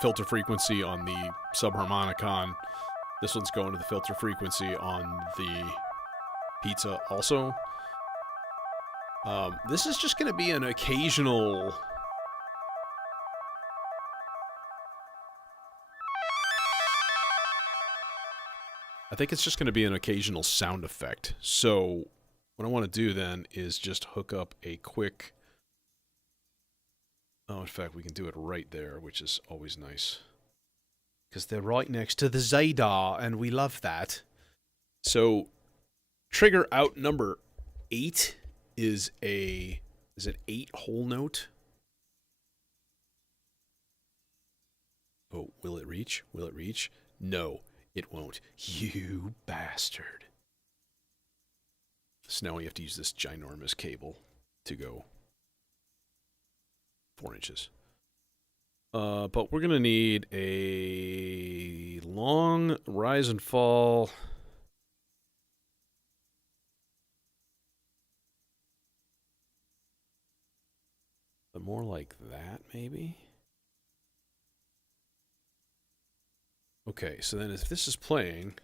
Filter frequency on the subharmonicon. This one's going to the filter frequency on the pizza also. This is just going to be an occasional... I think it's just going to be an occasional sound effect. So what I want to do then is just hook up a quick... Oh, in fact, we can do it right there, which is always nice. Because they're right next to the Zadar, and we love that. So, trigger out number 8 is an 8 whole note. Oh, will it reach? Will it reach? No, it won't. You bastard. So now we have to use this ginormous cable to go 4 inches. But we're going to need a long rise and fall. But more like that, maybe? Okay, so then if this is playing...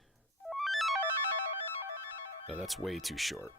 No, that's way too short.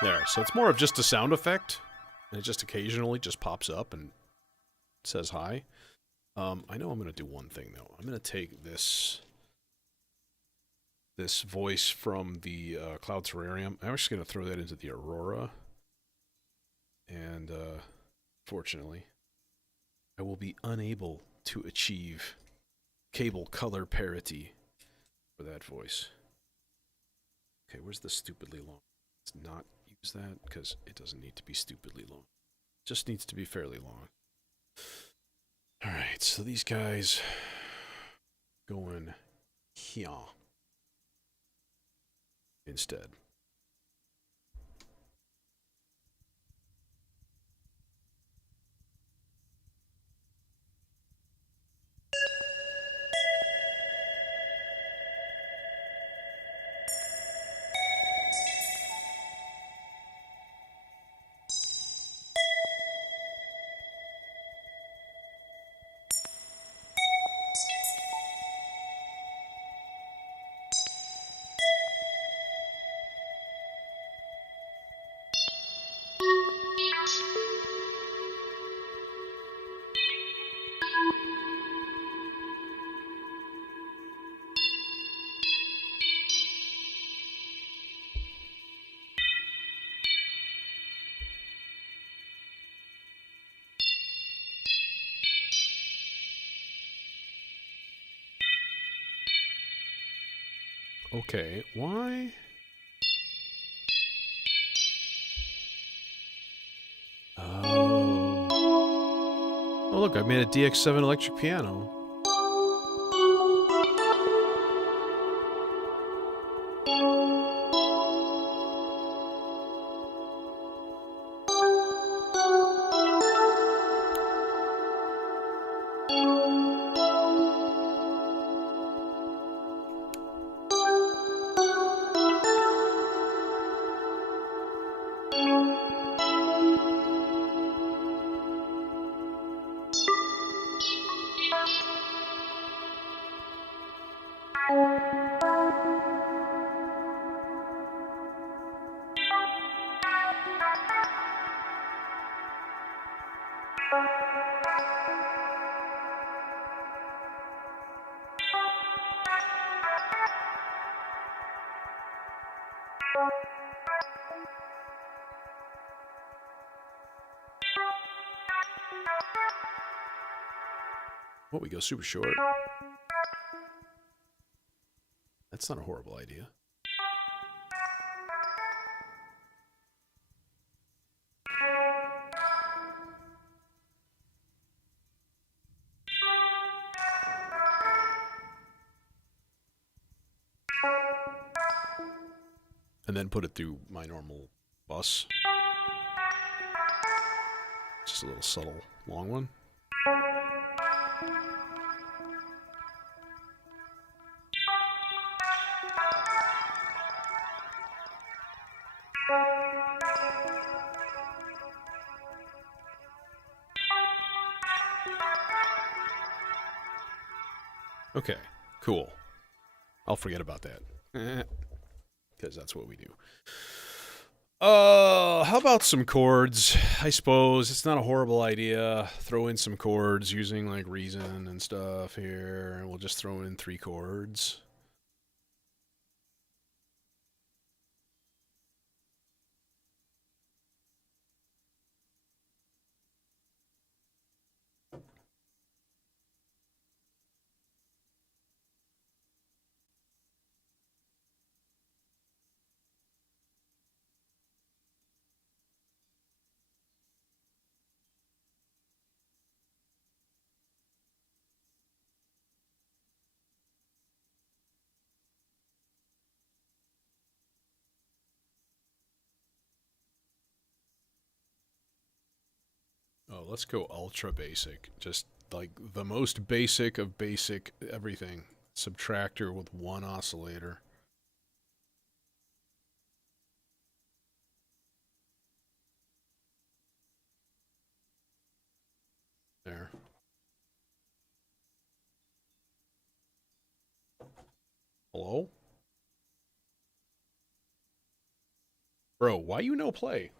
There, so it's more of just a sound effect, and it just occasionally just pops up and says hi. I know I'm going to do one thing, though. I'm going to take this voice from the Cloud Terrarium. I'm actually going to throw that into the Aurora, and fortunately, I will be unable to achieve cable color parity for that voice. Okay, where's the stupidly long? It's not use that because it doesn't need to be stupidly long. It just needs to be fairly long. Alright, so these guys going here instead. Okay, why? Oh. Oh, look, I made a DX7 electric piano. Oh, we go super short. That's not a horrible idea. And then put it through my normal bus. Just a little subtle long one. Okay, cool. I'll forget about that. Because that's what we do. How about some chords? I suppose it's not a horrible idea. Throw in some chords using like Reason and stuff here. We'll just throw in 3 chords. Oh, let's go ultra basic. Just like the most basic of basic everything. Subtractor with 1 oscillator. There. Hello? Bro, why you no play?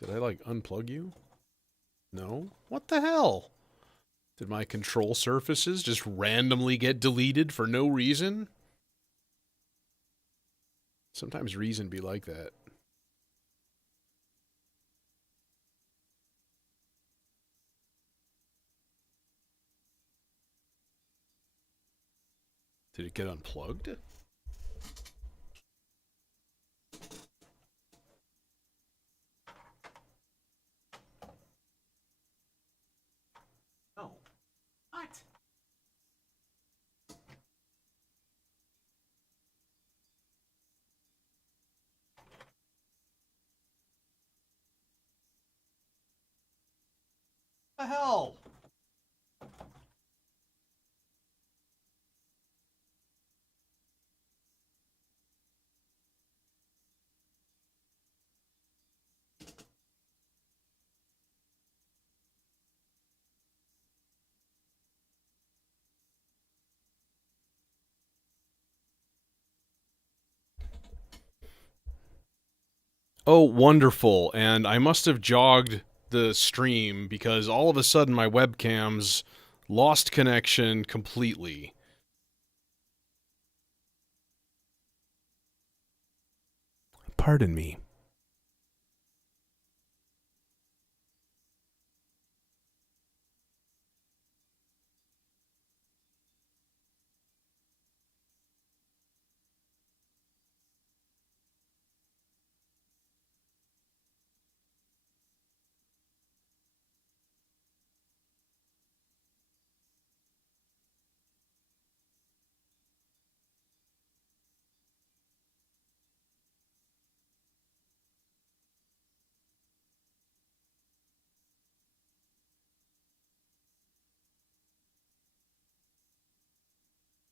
Did I like unplug you? No? What the hell? Did my control surfaces just randomly get deleted for no reason? Sometimes reason be like that. Did it get unplugged? No. What? The hell? Oh, wonderful. And I must have jogged the stream because all of a sudden my webcam's lost connection completely. Pardon me.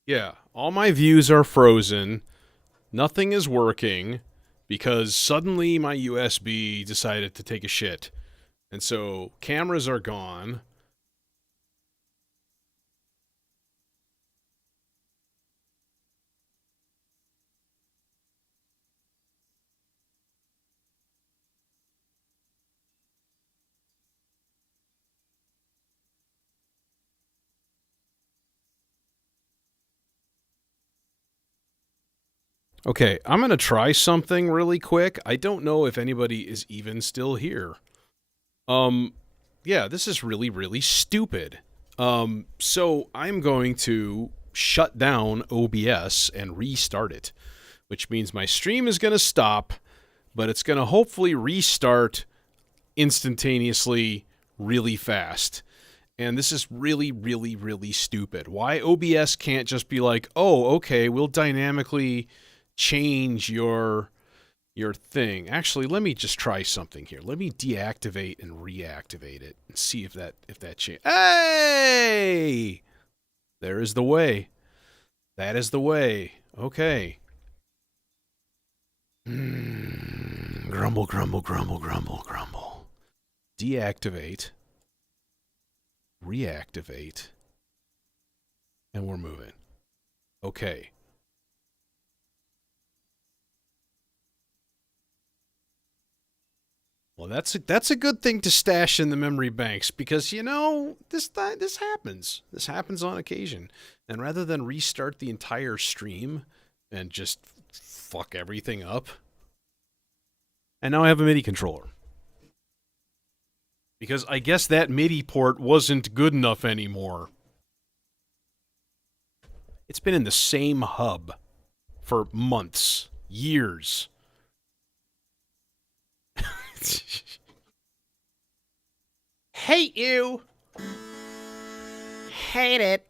Yeah, all my views are frozen. Nothing is working because suddenly my USB decided to take a shit. And so cameras are gone. Okay, I'm going to try something really quick. I don't know if anybody is even still here. Yeah, this is really, really stupid. So I'm going to shut down OBS and restart it, which means my stream is going to stop, but it's going to hopefully restart instantaneously really fast. And this is really, really, really stupid. Why OBS can't just be like, oh, okay, we'll dynamically change your thing. Actually, let me just try something here. Let me deactivate and reactivate it and see if that change. Hey! There is the way. That is the way. Okay. Grumble, grumble, grumble, grumble, grumble. Deactivate. Reactivate. And we're moving. Okay. Well, that's a good thing to stash in the memory banks because you know this happens. This happens on occasion, and rather than restart the entire stream and just fuck everything up, and now I have a MIDI controller because I guess that MIDI port wasn't good enough anymore. It's been in the same hub for months, years. Hate you. Hate it.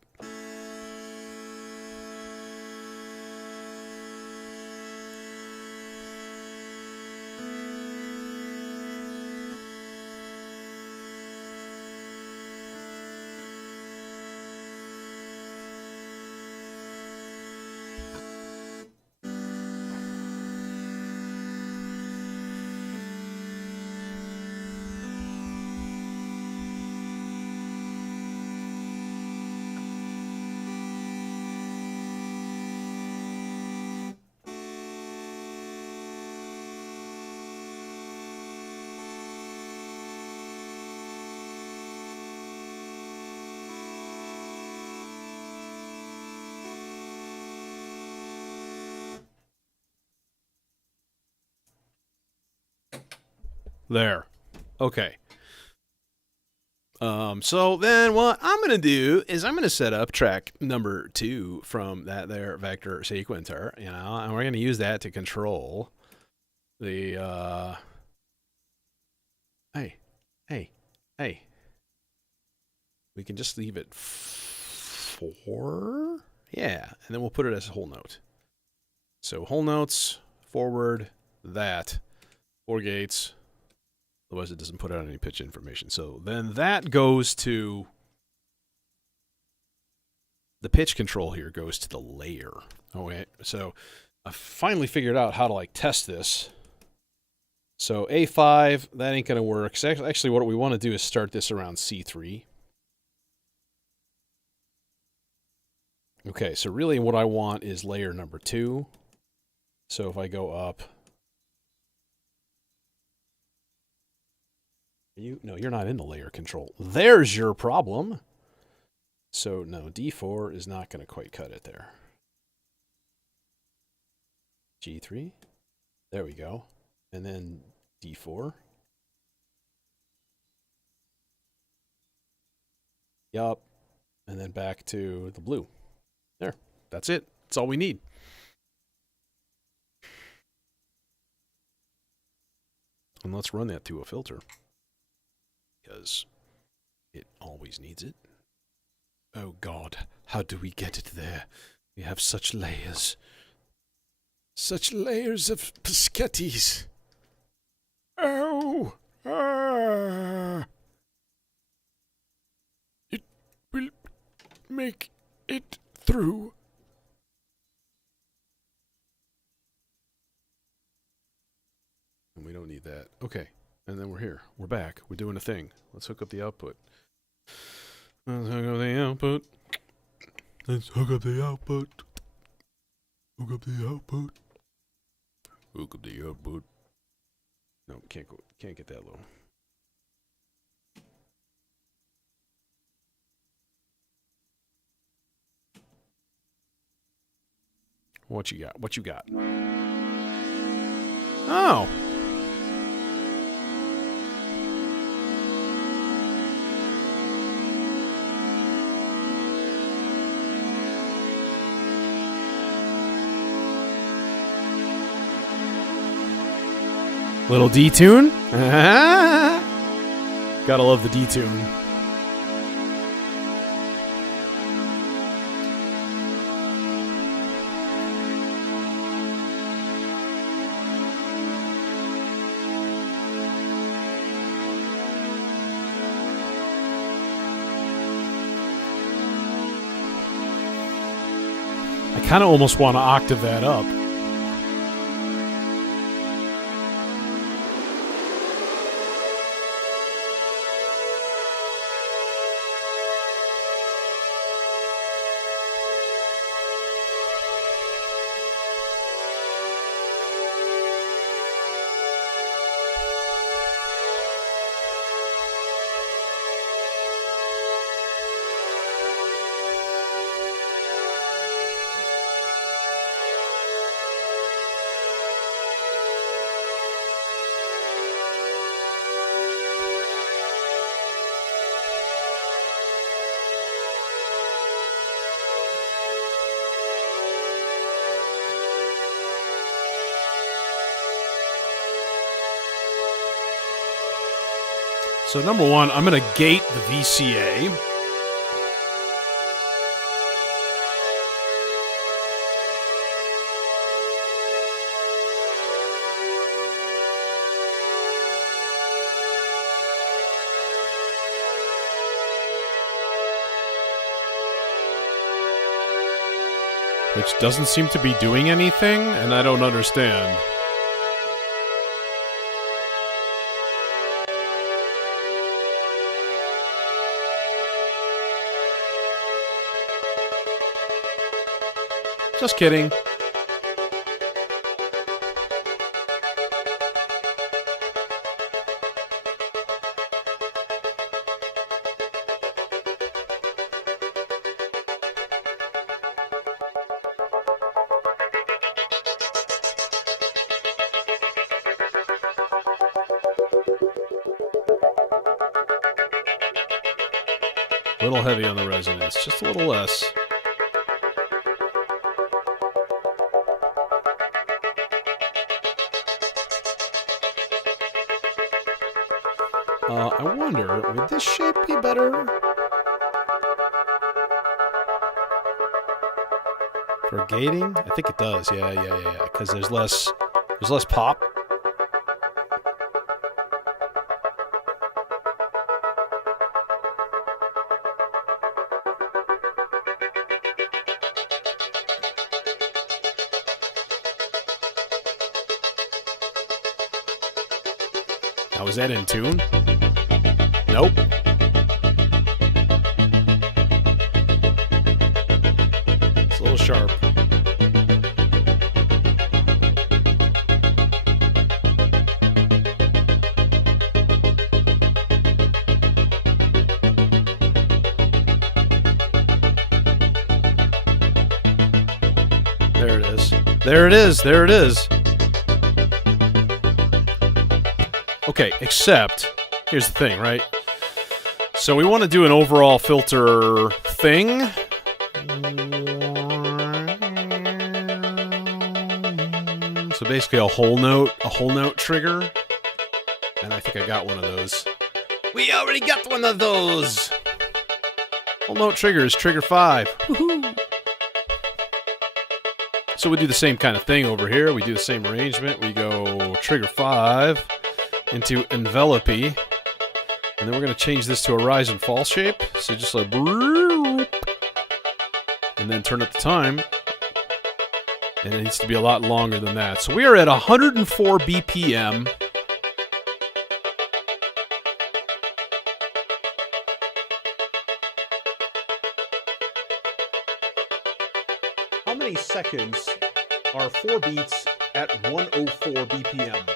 There. Okay. So then what I'm going to do is I'm going to set up track number 2 from that there vector sequencer, you know, and we're going to use that to control the, hey. We can just leave it 4? Yeah, and then we'll put it as a whole note. So whole notes, forward, that, 4 gates. Otherwise, it doesn't put out any pitch information. So then that goes to the pitch control here goes to the layer. Okay, so I finally figured out how to like test this. So A5, that ain't gonna work. So actually, what we want to do is start this around C3. Okay, so really what I want is layer number 2. So if I go up, no, you're not in the layer control. There's your problem. So no, D4 is not going to quite cut it there. G3, there we go. And then D4. Yup. And then back to the blue. There, that's it. That's all we need. And let's run that through a filter. Because it always needs it. Oh God, how do we get it there? We have such layers. Such layers of Piscettis. Oh! It will make it through. And we don't need that. Okay, And then we're here. We're back. We're doing a thing. Let's hook up the output. Let's hook up the output. Let's hook up the output. Hook up the output. Hook up the output. No, can't go. Can't get that low. What you got? What you got? Oh. Little D-tune? Gotta love the D-tune. I kind of almost want to octave that up. So number one, I'm going to gate the VCA. Which doesn't seem to be doing anything, and I don't understand. Just kidding. A little heavy on the resonance, just a little less. I wonder, would this shape be better for gating? I think it does. Yeah. Because there's less pop. Now, is that in tune? Nope. It's a little sharp. There it is. There it is. There it is. Okay, except, here's the thing, right? So we want to do an overall filter thing. So basically a whole note trigger. And I think I got one of those. We already got one of those! Whole note trigger is trigger 5. Woohoo! So we do the same kind of thing over here. We do the same arrangement. We go trigger 5 into envelopey. And then we're going to change this to a rise and fall shape. So just like... And then turn up the time. And it needs to be a lot longer than that. So we are at 104 BPM. How many seconds are 4 beats at 104 BPM?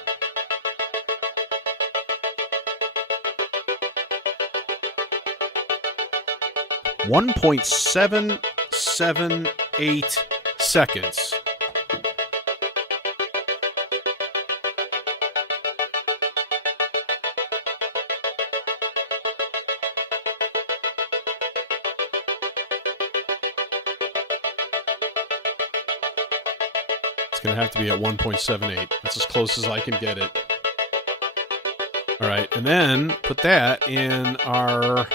1.778 seconds. It's going to have to be at 1.78. That's as close as I can get it. All right, and then put that in our...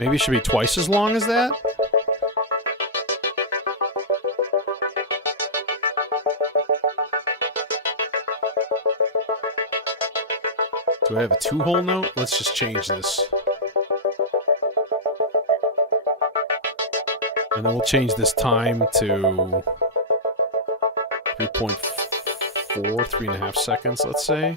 Maybe it should be twice as long as that? Do I have a 2-hole note? Let's just change this. And then we'll change this time to 3.4, 3.5 seconds, let's say.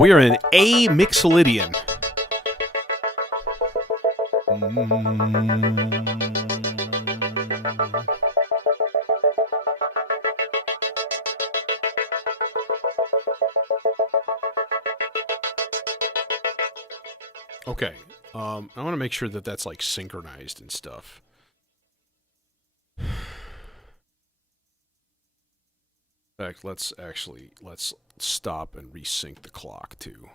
We are in A Mixolydian. Okay. I want to make sure that that's like synchronized and stuff. In fact, let's stop and resync the clock too.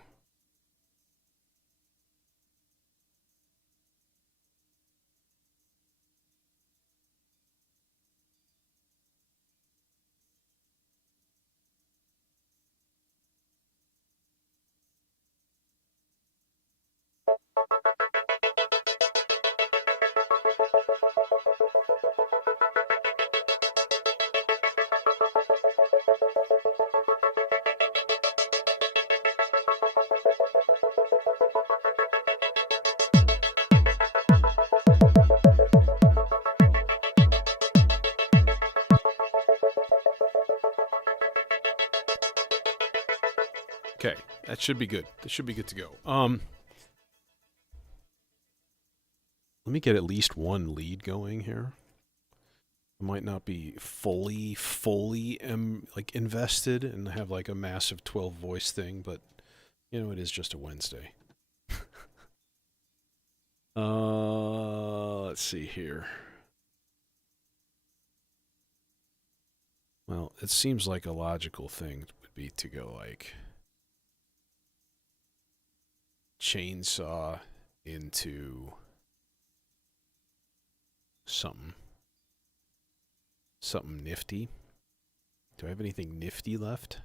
Okay, that should be good. That should be good to go. Let me get at least one lead going here. I might not be fully like invested and have like a massive 12 voice thing, but you know, it is just a Wednesday. Let's see here. Well, it seems like a logical thing would be to go like chainsaw into something nifty. Do I have anything nifty left?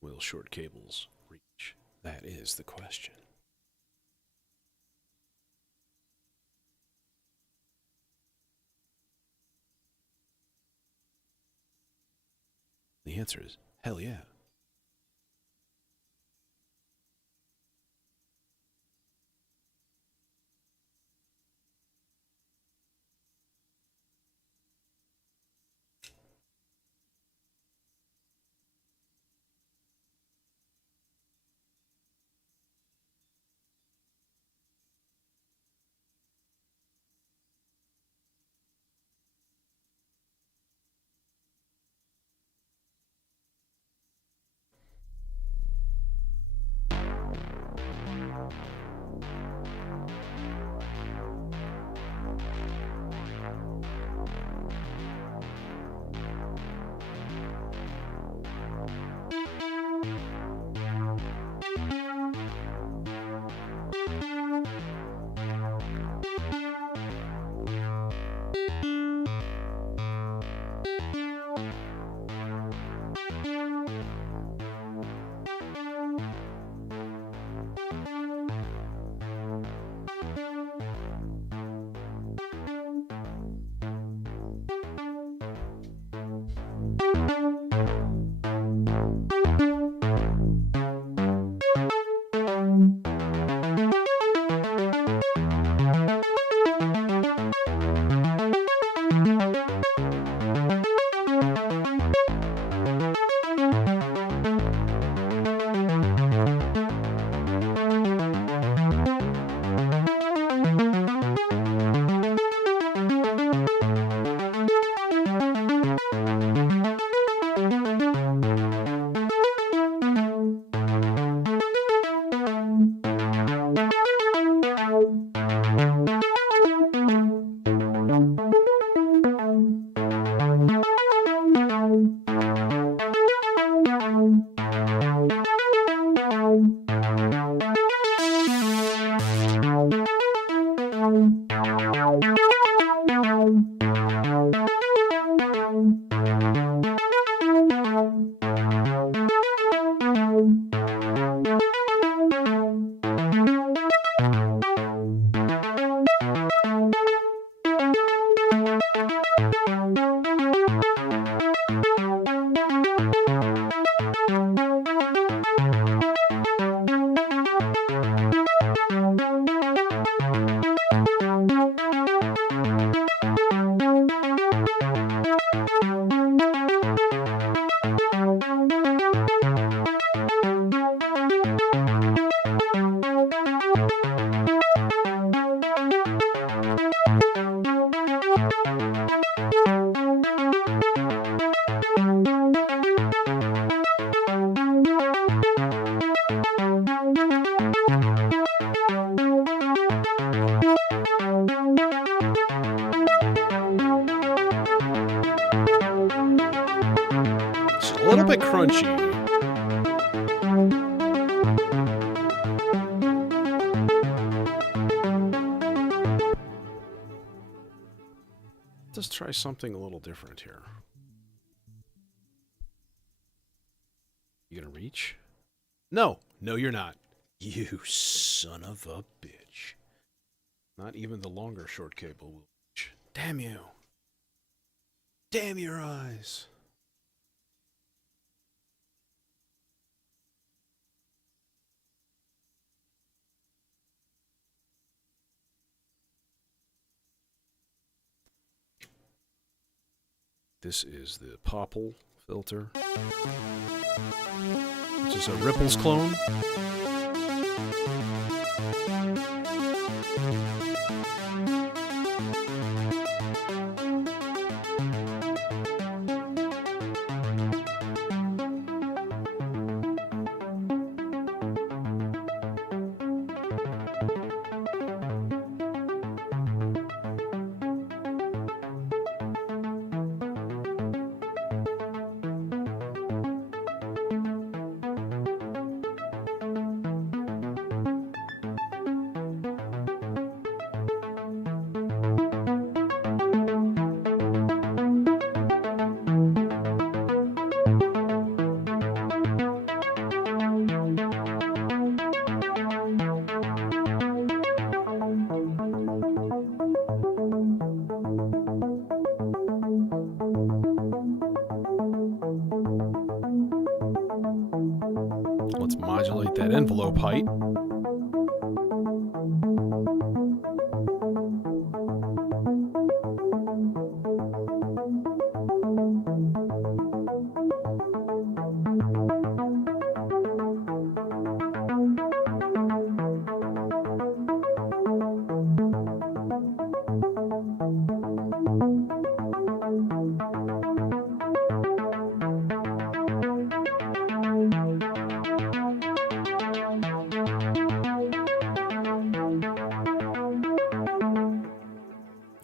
Will short cables reach? That is the question. The answer is hell yeah. It's a little bit crunchy. Let's try something a little different here. You gonna reach? No! No, you're not. You son of a bitch. Not even the longer short cable will reach. Damn you. Damn your eyes. This is the Popple filter, which is a Ripples clone. Let's modulate that envelope height.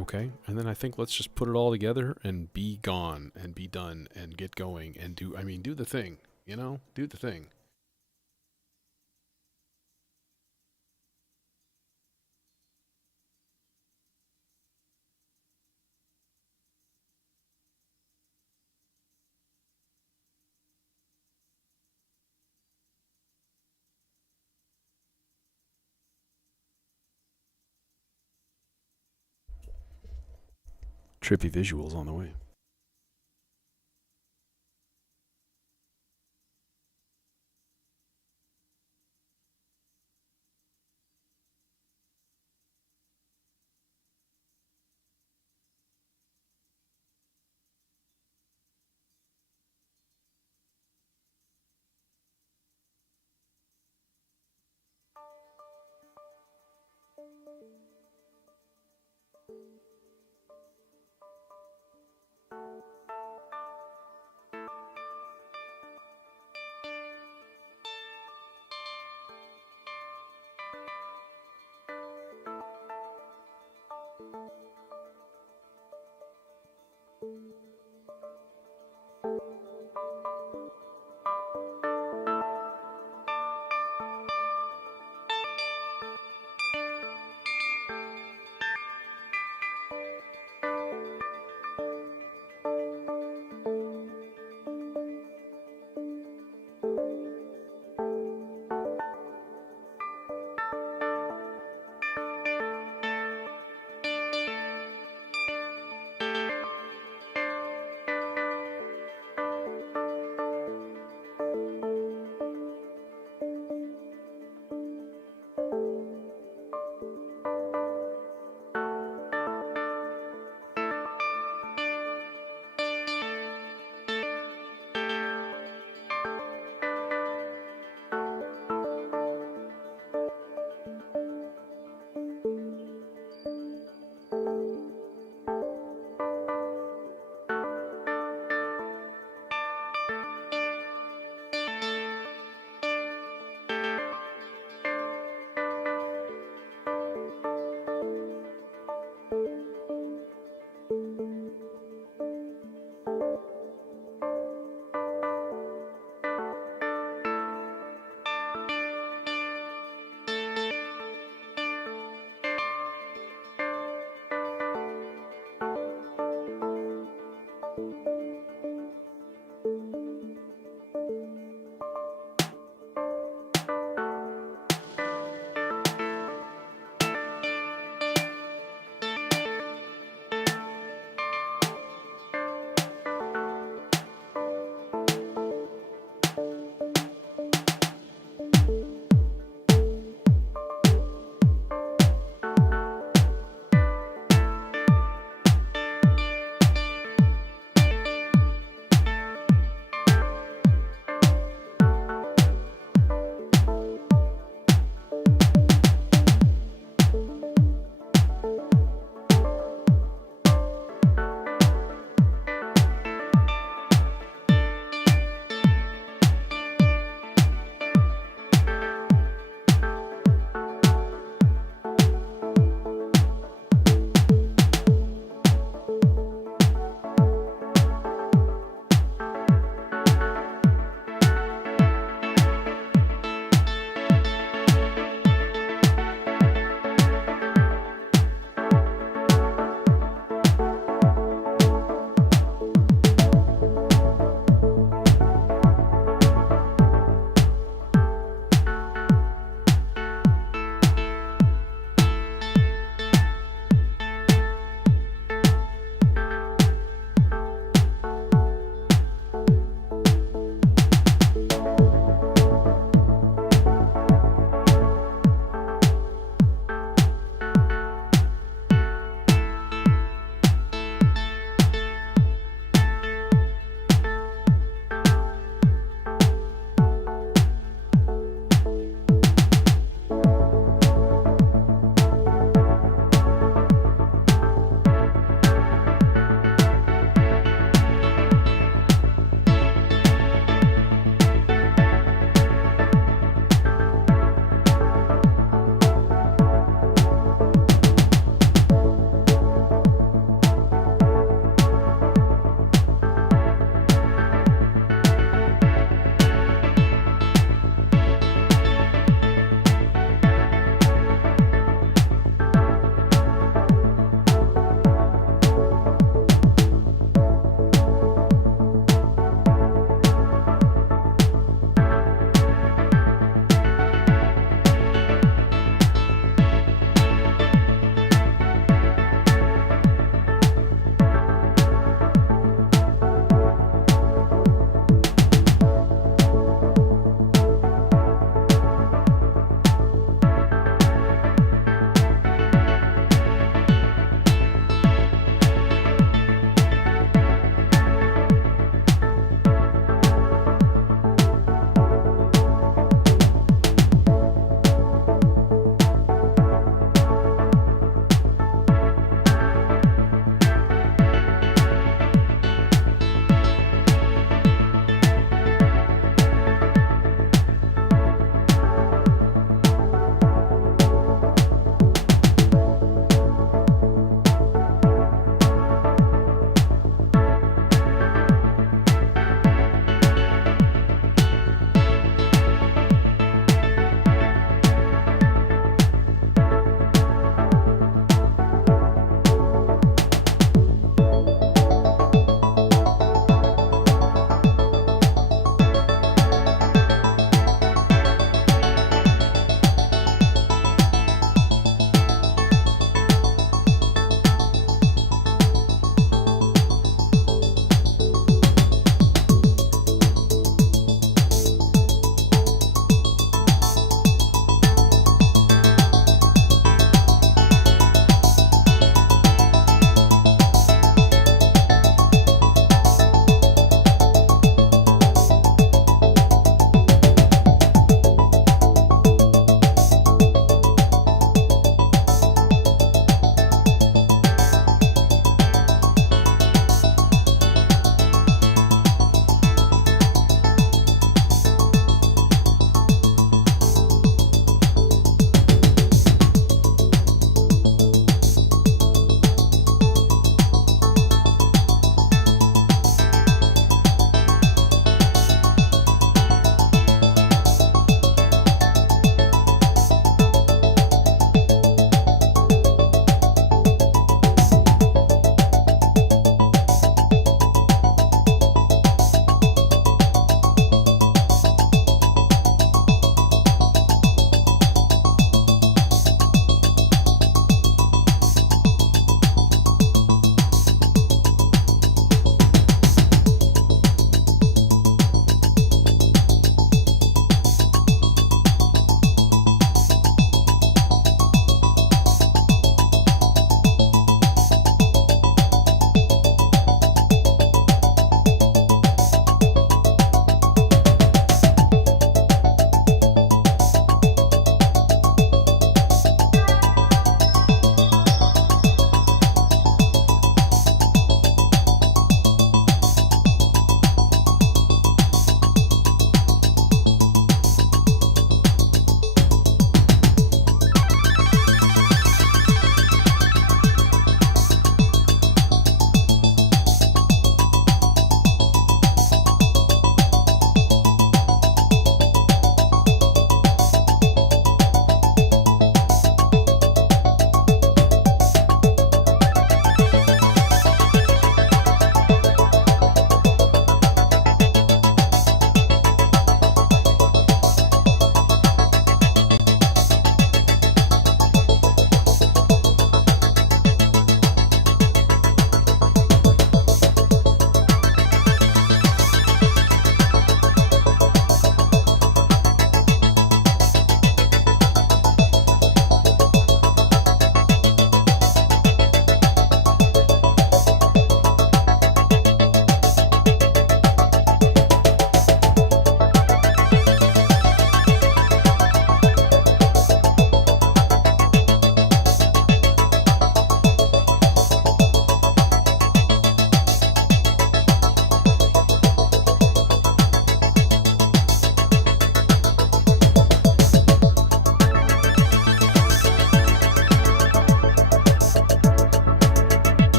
Okay, and then I think let's just put it all together and be gone and be done and get going and do the thing, you know? Do the thing. Trippy visuals on the way.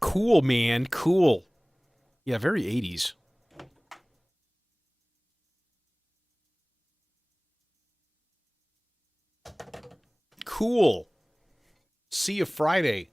Cool, man. Cool. Yeah, very 80s. Cool. See you Friday.